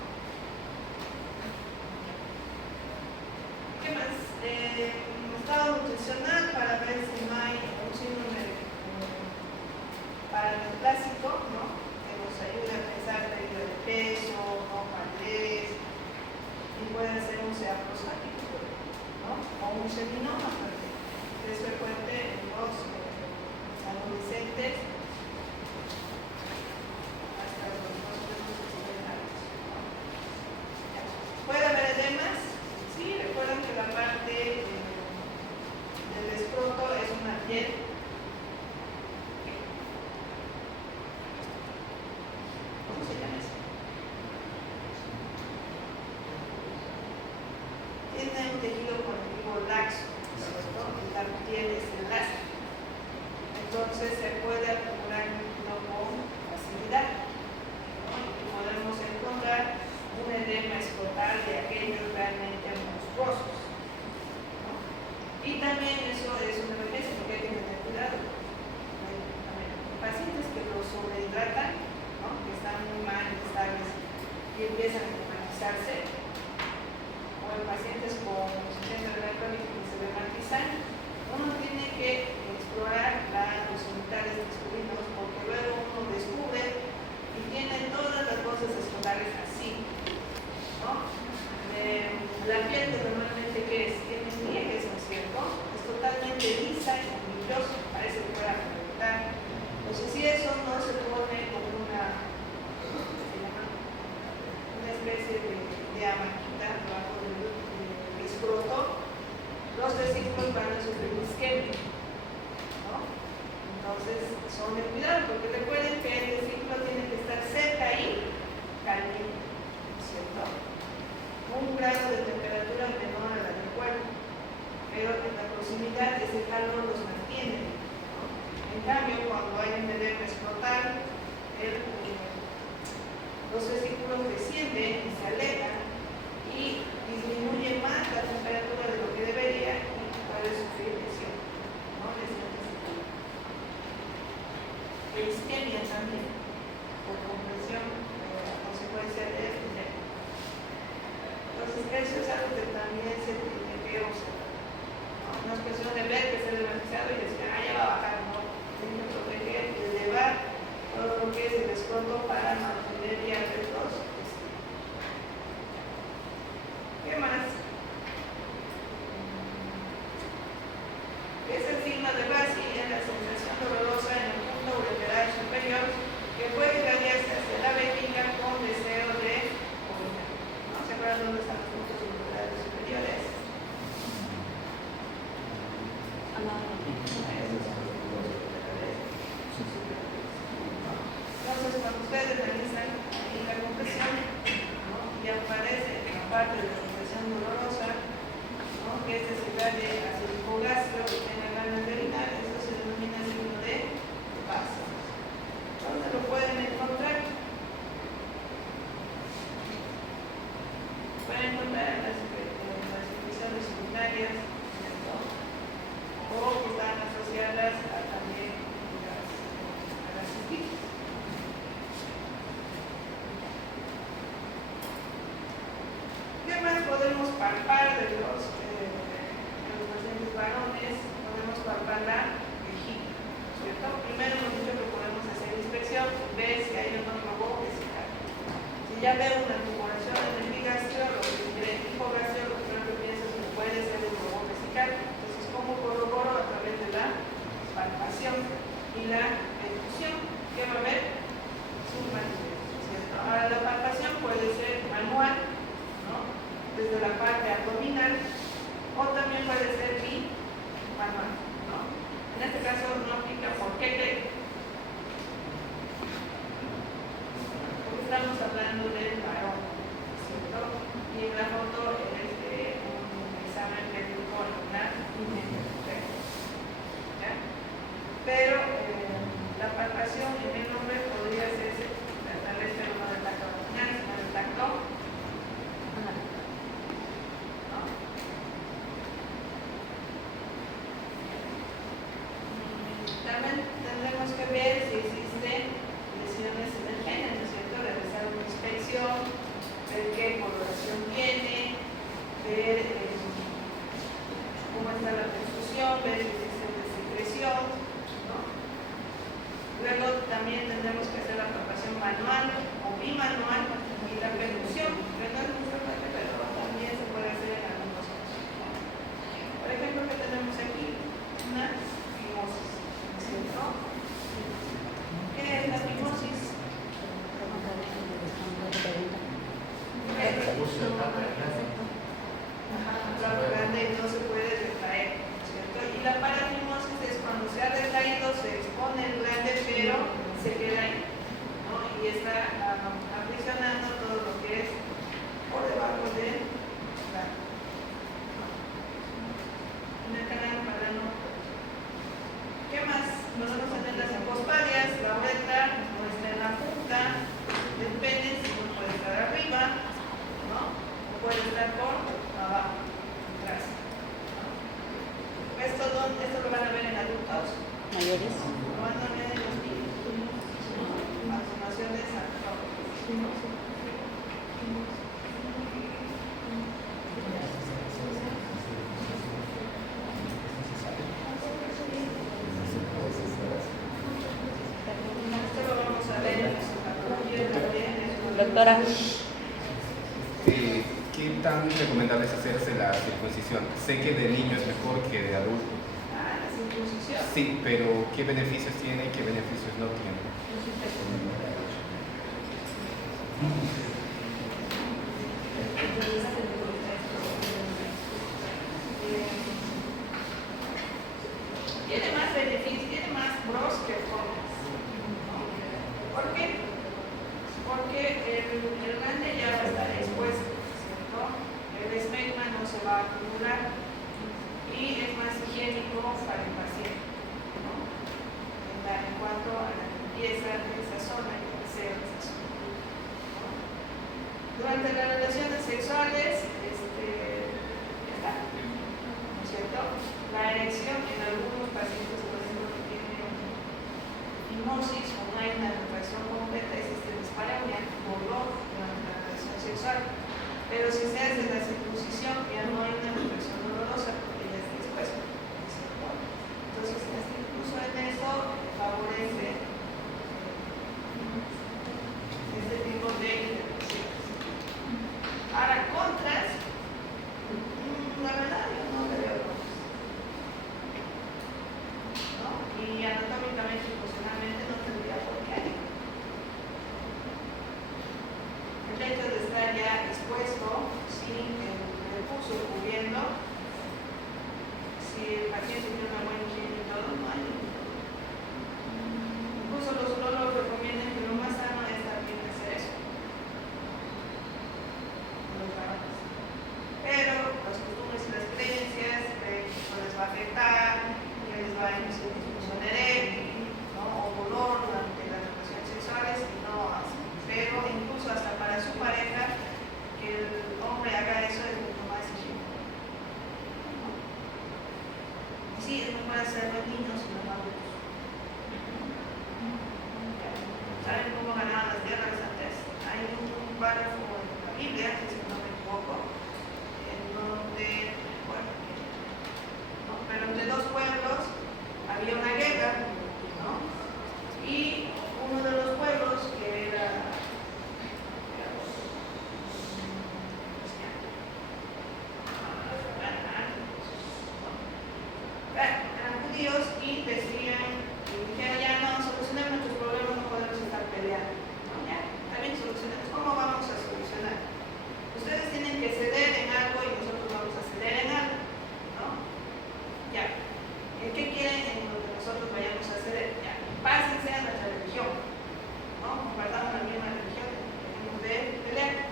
¿Qué más? Estado nutricional para ver si no hay un síndrome paraneoplásico, ¿no? Que nos ayude a pensar pérdida de peso, no palidez, y puede ser un CA prostático, ¿no? O un seminoma, que es frecuente en los adolescentes hasta los 2 años, ¿no? ¿Puede haber edemas? Sí, recuerden que la parte del escroto es una piel. ¿Cómo se llama eso? Tiene un tejido conectivo laxo, ¿cierto? Y la piel es elástica. Entonces se puede acumular líquido con facilidad, ¿no? Y podemos encontrar un edema escrotal de aquellos realmente monstruosos, ¿no? Y también eso es una emergencia porque hay que tener cuidado. Pacientes que lo sobrehidratan muy mal, inestables y empiezan a reumatizarse, o en pacientes con insuficiencia renal crónica que se reumatizan, uno tiene que explorar los genitales masculinos porque luego uno descubre y tiene todas las cosas escolares así, ¿no? La piel normalmente que es, tiene pliegues, ¿no es cierto? Es totalmente lisa y brillosa, parece que fuera a reventar. Entonces, si eso no se pone como una especie de amaquita debajo del escroto, los testículos van a sufrir isquemia, ¿no? Entonces, son de cuidado, porque recuerden que el testículo tiene que estar cerca y caliente, ¿no es cierto? Un grado de temperatura menor a la del cuerpo, pero en la proximidad ese calor los mantiene, ¿no? En cambio, cuando hay un edema escrotal, los testículos descienden y se alejan y disminuye más la temperatura de lo que debería y puede sufrir lesión, ¿no? Lesión testicular. Isquemia también, por compresión, a consecuencia de esto. Entonces, eso es algo que también se tiene que observar, ¿no? No es cuestión de ver que se ha reumatizado y decir, ya va a bajar, no. Tiene que proteger y elevar todo lo que es el escroto para mantener y abrir los testículos. ¿Qué más? Es el signo de Bassi en la sensación dolorosa en el punto ureteral superior que puede irradiarse hacia la vejiga con deseo de orinar. ¿No se acuerdan dónde están los puntos ureterales superiores? Entonces, cuando ustedes realizan ahí la compresión, ¿no? Y aparece en la parte de la compresión dolorosa, ¿no? Que este se irradie hacia el hipogastrio que tiene ganas de orinar, eso se denomina signo de Bassi. ¿Dónde lo pueden encontrar? Pueden encontrar en las infecciones urinarias, ¿cierto? O que están asociadas a también a la cistitis. ¿Qué más podemos palpar de los pacientes varones? Podemos palpar la vejiga, ¿cierto? Primero hemos dicho que podemos hacer inspección, ver si hay un globo vesical. Si ya veo una tumoración en el bigastrio, lo que quiere el hipogastrio, lo primero que pienso es que puede ser un globo vesical. Entonces, ¿cómo corroboro? A través de la palpación y la percusión. ¿Qué va a haber? ¿Cierto? Ahora, la palpación puede ser manual, ¿no? Desde la parte abdominal, o también puede ser bimanual, ¿no? En este caso no aplica por qué creen. Porque estamos hablando del varón, ¿cierto? Y en la foto es de un examen médico lunar inmediato, ¿ya? Pero la palpación en el hombre podría hacerse tal vez no del tacto abdominal, sino del tacto. También tendremos que ver si existen lesiones en el pene, ¿no es cierto? Realizar una inspección, ver qué coloración tiene, ver cómo está la perfusión, ver si existe secreción, ¿no? Luego también tendremos que hacer la palpación manual o bimanual y la percusión, que no es muy frecuente, pero también se puede hacer en algunos casos, ¿no? Por ejemplo, ¿qué tenemos aquí? Una fimosis. ¿No? ¿Qué es la fimosis? Grande y no se puede retraer, ¿cierto? Y la parafimosis es cuando se ha retraído, se expone el glande, pero se queda ahí, ¿no? Y está aprisionando todo lo que es por debajo del glande. En el canal para no. ¿Qué más? Nosotros tenemos las hipospadias, la uretra no está en la punta del pene, sino puede estar arriba, ¿no? O puede estar por abajo, atrás, ¿no? Esto lo van a ver en adultos mayores. lo van a ver en los niños, malformaciones anatómicas. doctora. ¿Qué tan recomendable es hacerse la circuncisión? Sé que de niño es mejor que de adulto. Ah, la circuncisión. Sí, pero ¿qué beneficios tiene y qué beneficios no tiene? Tiene más beneficios, tiene más pros que contras. ¿Por qué? Porque el glande ya va a estar expuesto, ¿cierto? El esmegma no se va a acumular y es más higiénico para el paciente, ¿no? En cuanto a la limpieza de esa zona y el aseo de esa zona, ¿no? Durante las relaciones sexuales, está, ¿no es cierto? La erección en algunos pacientes, por ejemplo, que tienen hipnosis o no hay una retracción completa, existe dispareunia, dolor durante la relación sexual. Pero si se hace la circuncisión, ya no hay una retracción dolorosa porque ya está expuesto, ¿cierto? Entonces, incluso en eso favorece este tipo de intervenciones. Ahora, contras, la verdad, yo no le veo contras, ¿no? Y anatómicamente y funcionalmente no tendría por qué. El hecho de estar ya expuesto, sin el refuso cubriendo, si el paciente tiene una buena higiene y todo, no hay ningún problema. Incluso los urólogos recomiendan que lo más sano es también hacer eso. Los varones. Pero las costumbres y las creencias creen que eso les va a afectar, que les va a inducir disfunción eréctil, ¿no? O dolor durante las relaciones sexuales y no hacen. Pero incluso hasta para su pareja, que el hombre haga eso es mucho más higiénico. Y sí, es mejor hacerlo en niños y no en adultos. ¿Saben cómo ganaban las guerras antes? Hay un párrafo en la Biblia, si no me equivoco, en donde, bueno, ¿no? Pero entre dos pueblos había una guerra, ¿no? Y uno de los pueblos que era eran judíos y decían, dijeron ya no, solucionemos nuestros problemas, no podemos estar peleando, ¿no? Ya, también solucionemos, ¿cómo vamos a solucionar? Ustedes tienen que ceder en algo y nosotros vamos a ceder en algo, ¿no? Ya, ¿en qué quieren en lo que nosotros vayamos a ceder? Ya, pásense a nuestra religión, ¿no? Compartamos la misma religión, dejemos de pelear.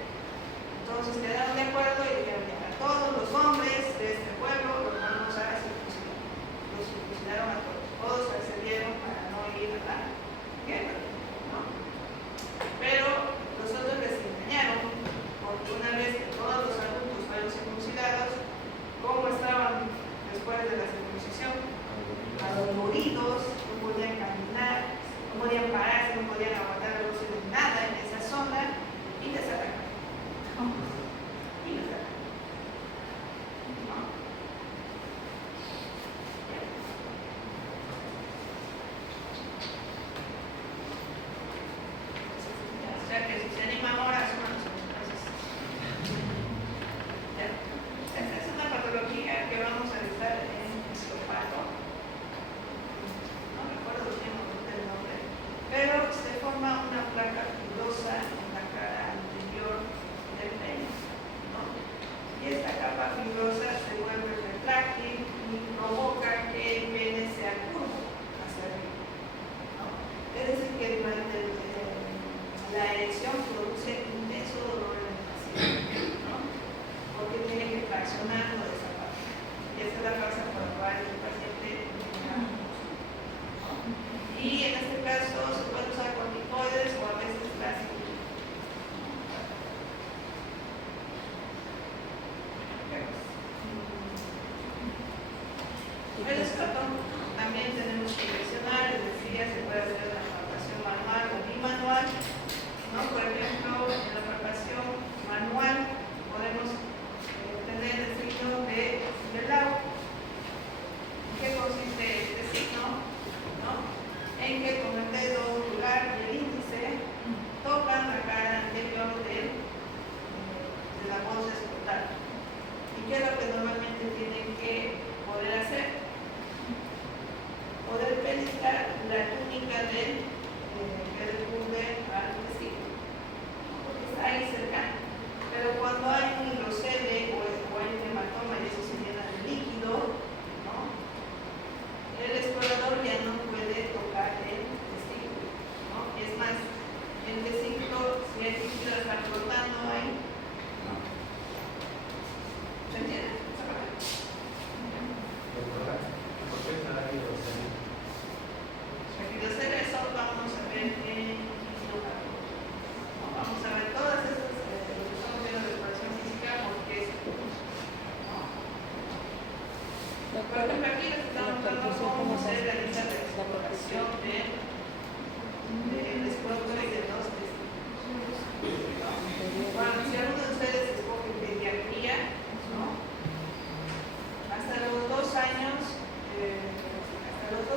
Entonces quedaron de acuerdo y dijeron, ya, a todos los hombres de este pueblo los vamos a circuncidar. Los circuncidaron a todos. Todos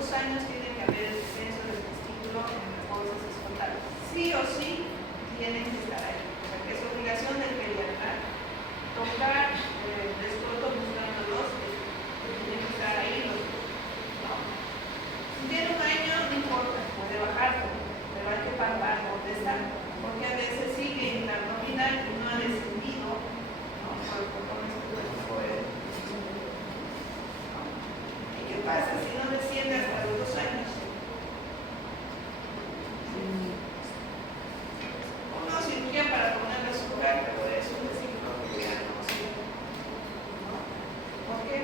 2 años tiene que haber el descenso del testículo en las bolsas escrotales. Sí o sí tienen que estar ahí. O sea, que es obligación del pediatra tocar el escroto buscándolos, que tienen que estar ahí los dos, ¿no? Si tiene 1 año, no importa, puede bajar, pero hay que palpar dónde está, porque a veces sigue en la abdominal y no ha descendido, ¿no? Por el cordón este, ¿no? ¿Y qué pasa si no desciende hasta los 2 años? Una cirugía para ponerle azúcar, pero es un decirlo que ya no sirve, ¿no? ¿Por qué?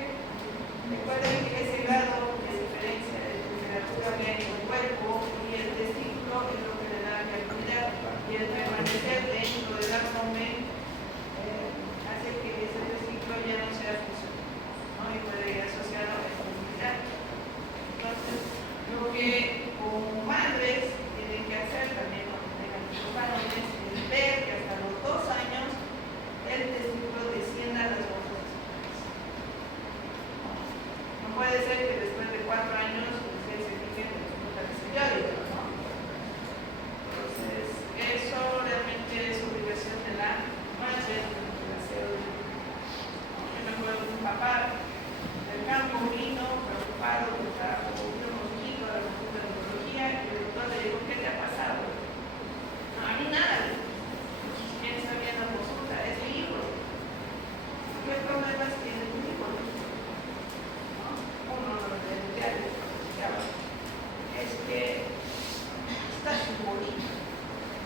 Recuerden que ese grado de diferencia de temperatura que hay en el cuerpo y el testículo es lo que le da viabilidad, y el permanecer dentro del abdomen hace que ese testículo ya no sea funcional, ¿no? Y puede ir asociado a esterilidad. Entonces, lo que como madres tienen que hacer también cuando tengan hijos varones es ver que hasta los 2 años el testículo descienda a las bolsas escrotales. No puede ser que después de 4 años se fije que resulta que se llore, ¿no? Entonces, eso realmente es obligación de la madre, del aseo del niño. Yo me acuerdo de un papá del campo vino preocupado que estaba con un mosquito a la consulta de neurología y el doctor le dijo, ¿qué te ha pasado? No, a mí nada. ¿Quién sabía la consulta? Es mi hijo. ¿Qué problemas tiene tu hijo? ¿No? Uno de los diarios es que está su bonito,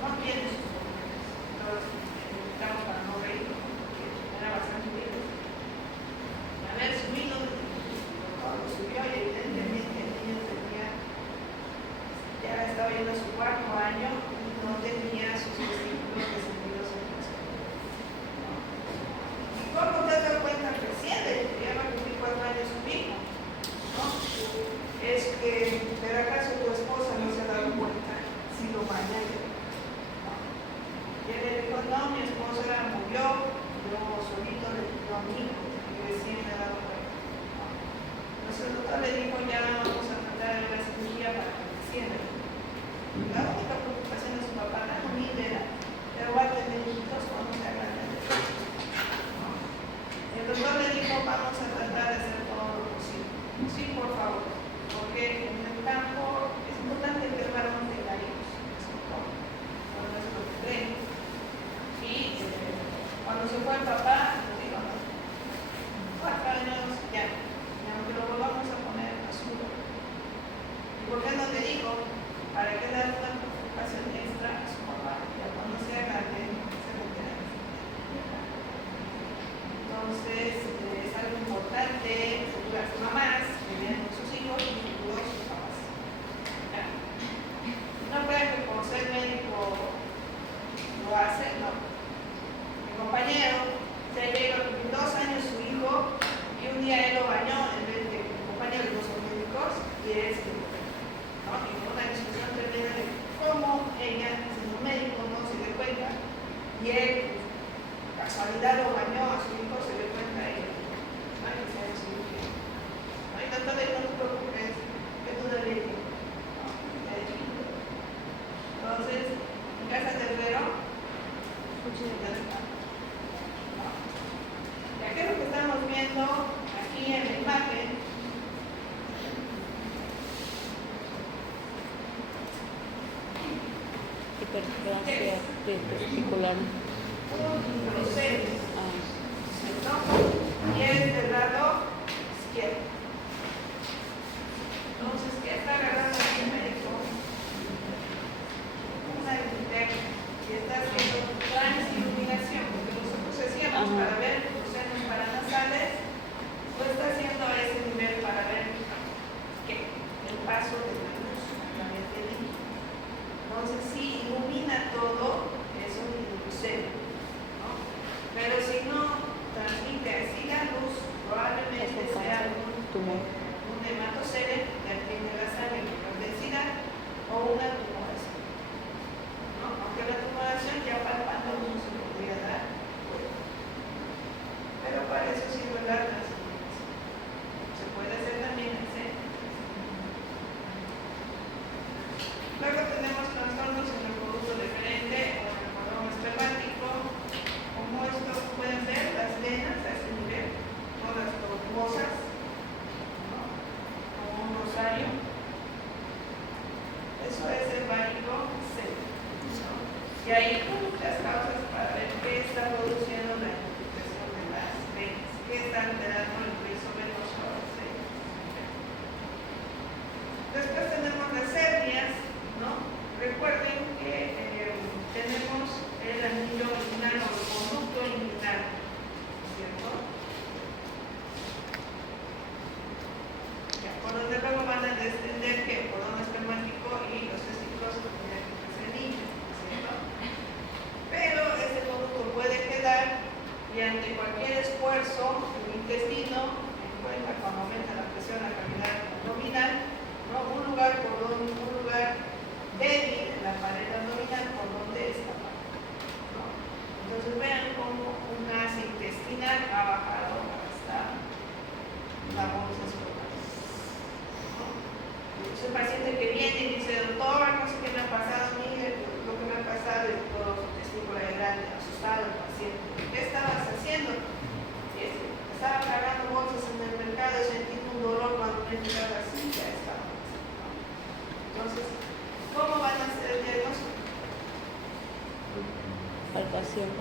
no tiene sus problemas. Entonces, necesitamos para no reír, porque era bastante bien. Haber subido, cuando subió, y evidentemente el niño ya estaba yendo a su 4.º año y no tenía sus testículos descendidos en la escuela. ¿Y cómo te das cuenta recién de que ya va a cumplir 4 años su hijo? ¿No? Es que, ¿pero acaso tu esposa no se ha dado cuenta si lo baña ya? ¿No? Y él le dijo, no, mi esposa murió, yo solito le pidió a mi hijo, y recién me he dado cuenta. ¿No? Entonces el doctor le dijo, ya vamos a tratar de la cirugía para que descienda. La única preocupación de su papá, la humilde era, pero va a tener hijitos cuando sea grande. ¿No? El doctor le dijo, vamos a tratar de hacer todo lo posible. Sí, por favor, porque en el campo es importante que el varón tenga hijos. Bueno, eso es lo que creen. Y cuando se fue el papá, nos dijo, no, 4 años ya, aunque lo volvamos a poner azul. ¿Y por qué no le dijo? ¿Para qué dar una preocupación extra a su papá? Ya cuando sea grande, se retira. Entonces, es algo importante, las mamás que vienen con sus hijos y futuros sus papás. ¿Ya? No crean que por ser médico lo hacen, no. Mi compañero se llega a cumplir 2 años su hijo y un día él lo bañó en vez de mi compañero, los son médicos, y es que, ¿no? Y una discusión tremenda de cómo ella, siendo médico, no se dio cuenta, y él, casualidad, lo bañó a su hijo, se dio cuenta y no, y se hizo cirugía. ¿No? Y doctor le dijo, no te preocupes, que tú debes ir. ¿No? Ya es lindo. Entonces, en casa de Herrero, ya está. ¿No? Ya que lo que estamos viendo aquí en la imagen, hiperplasia testicular. un crucero, Ah, ¿cierto? Y es del lado izquierdo. Entonces, ¿qué está agarrando aquí el médico? Una linterna y está haciendo transiluminación, porque nosotros hacíamos para ver los senos paranasales, lo está haciendo a ese nivel para ver ¿qué? El paso de la luz a través del líquido. Entonces, si ilumina todo, es un lucero, ¿no? Pero si no transmite así la luz, probablemente sea un hematocele que tiene la sangre en menor densidad o una tumoración, ¿no? Aunque la tumoración ya palpando no se podría dar, pero para eso sirve la transiluminación. Se puede hacer también en serio. Y ahí las causas para ver qué está produciendo la infiltración de las venas, qué está alterando el flujo venoso. Después tenemos las hernias, ¿no? Recuerden que tenemos el anillo inguinal o el conducto inguinal, ¿cierto? Ya, por donde luego van a descender que por donde esquemático y los testículos tendrían que ser anillo, ¿cierto? Pero este conducto puede quedar y ante cualquier esfuerzo el intestino encuentra cuando aumenta la presión a la cavidad abdominal, ¿no? Un lugar débil en la pared abdominal por donde está, ¿no? Entonces vean cómo un asa intestinal ha bajado hasta la bolsa escrotal, ¿no? Es un paciente que viene y dice, doctor, no sé qué me ha pasado, mire lo que me ha pasado, y todo su testículo es grande, asustado el paciente. ¿Qué estabas haciendo? Estaba cargando bolsas en el mercado, sentiendo un dolor cuando me entraba así, ya estaba. Entonces, ¿cómo van a hacer el diagnóstico? Palpación.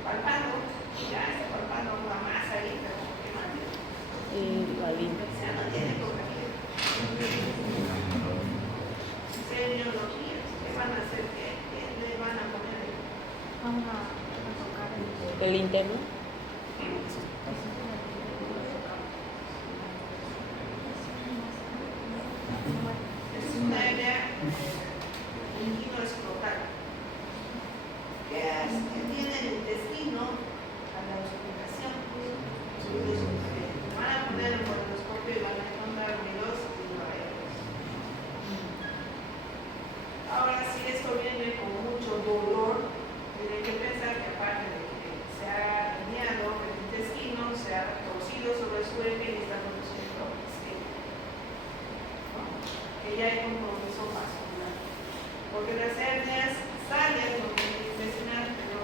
Palpando, ya está palpando una masa ahí, pero ¿qué más? Y la O línea. sea, no tiene cocaína. Semiología, ¿qué van a hacer? ¿Qué le van a poner ahí? Vamos a tocar el El interno. Es una área escrotal. ¿Qué hace? ¿Qué tiene el intestino a la auscultación? Van a poner el colonoscopio y van a encontrar ruidos y barreras. Ahora, si esto viene con mucho dolor, tienen que pensar que aparte de que se ha herniado el intestino, se ha torcido sobre su eje y está produciendo isquemia, ¿no? Que ya hay un compromiso vascular. Porque las hernias salen con el intestinal, pero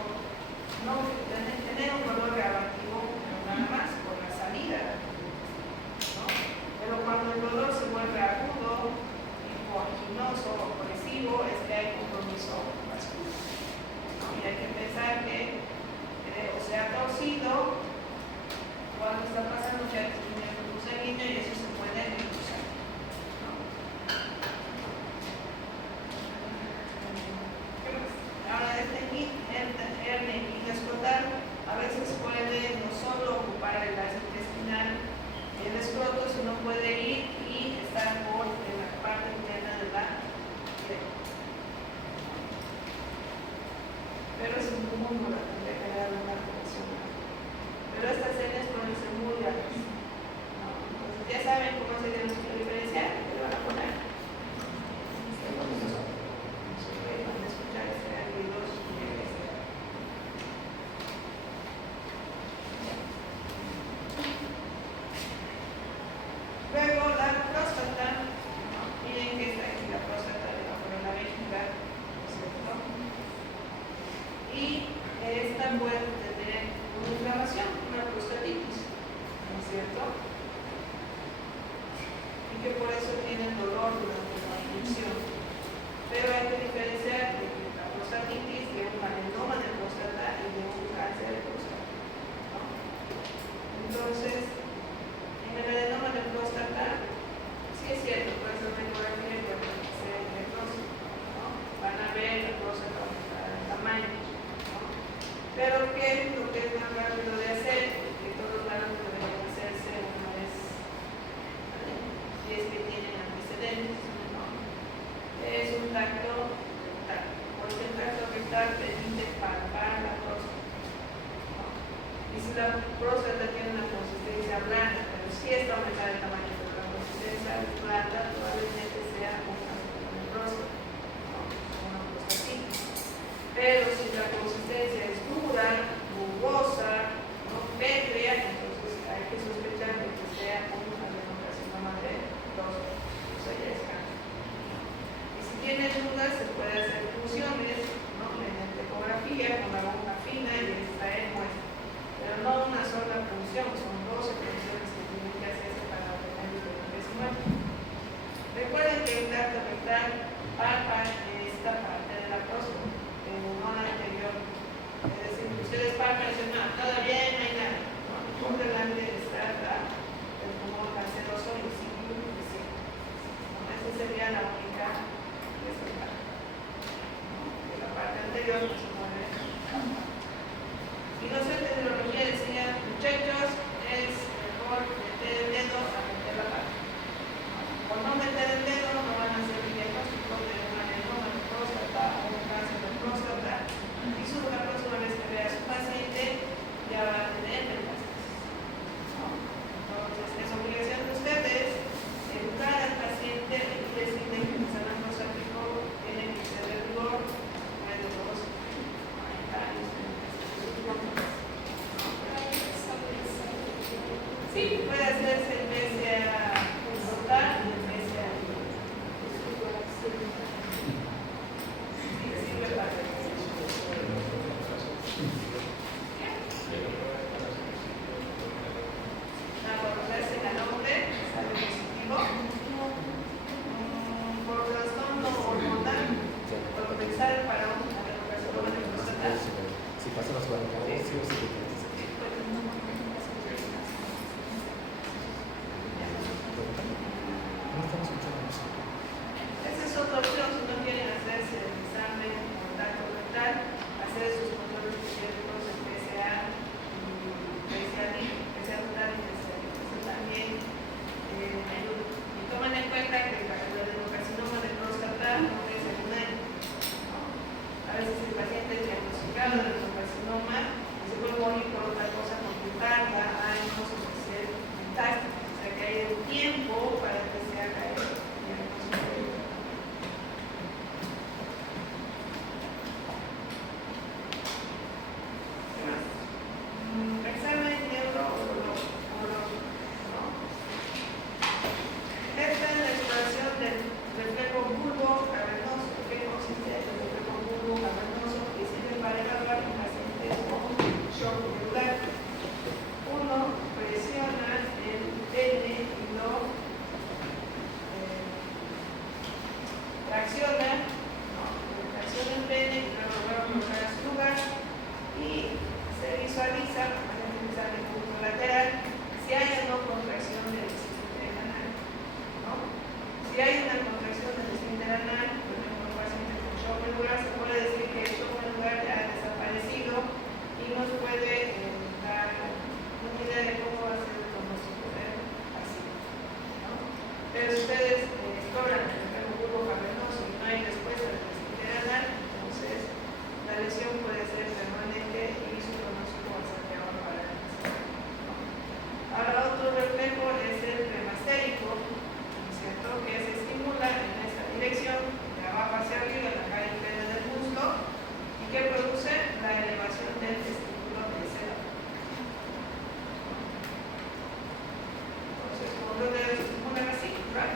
no tener un dolor relativo, pero nada más por la salida, ¿no? Pero cuando el dolor se vuelve agudo, hipoanginoso o opresivo, es que hay compromiso vascular, ¿no? Y hay que pensar que o se ha torcido, cuando está pasando ya tiene flujo sanguíneo y eso se puede reducir, ¿no? ¿Qué más? Ahora, hernia escrotal a veces puede no solo ocupar el asa intestinal y el escroto, sino puede ir y estar por en la parte interna de la piel. Pero es un mundo la tendría que dar una relación. Pero estas hernias pueden ser muy graves, ¿no? Entonces ya saben cómo se tienen que diferenciar, que le van a poner. Van a escuchar ruidos y luego la próstata, ¿no? Miren que está aquí la próstata debajo de la vejiga, ¿no es cierto? Y esta puede tener una inflamación, una prostatitis, ¿no es cierto? Y que por eso tienen dolor durante la inducción. Pero hay que diferenciar de la prostatitis de un adenoma de próstata y de un cáncer de próstata, ¿no? Entonces, en el adenoma de próstata, sí es cierto, puede ser una ecografía y puede ser necrosis, ¿no? Van a ver la próstata aumentar el tamaño, ¿no? Pero ¿qué es lo que es más rápido de hacer? Que todos van a deberían hacerse una vez, ¿vale? Si es que tienen antecedentes, ¿no? Es un tacto rectal, porque el tacto rectal permite palpar la próstata, ¿no? Y si la próstata tiene una consistencia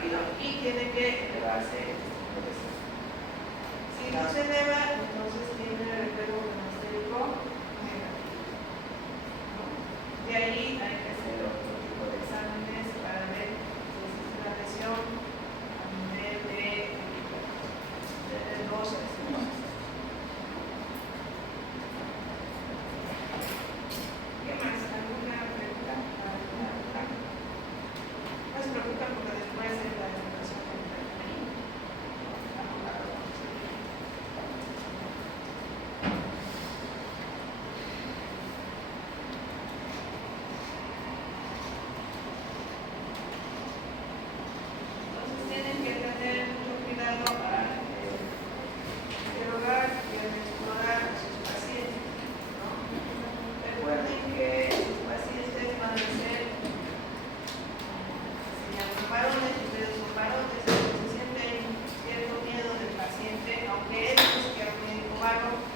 rápido y tiene que elevarse. Si no se eleva, entonces tiene reflejo monastérico negativo, ¿no? De ahí hay que hacer otro tipo de exámenes para ver si existe una lesión a nivel de los estómagos. ¿Qué más? ¿Alguna pregunta? No se preocupen porque después de la educación del tratamiento, entonces tienen que tener mucho cuidado al interrogar y al explorar a sus pacientes, ¿no? Recuerden que sus pacientes van a ser, se llaman varones, ustedes son varones, entonces siempre hay un cierto miedo del paciente, aunque él es que es un médico varón,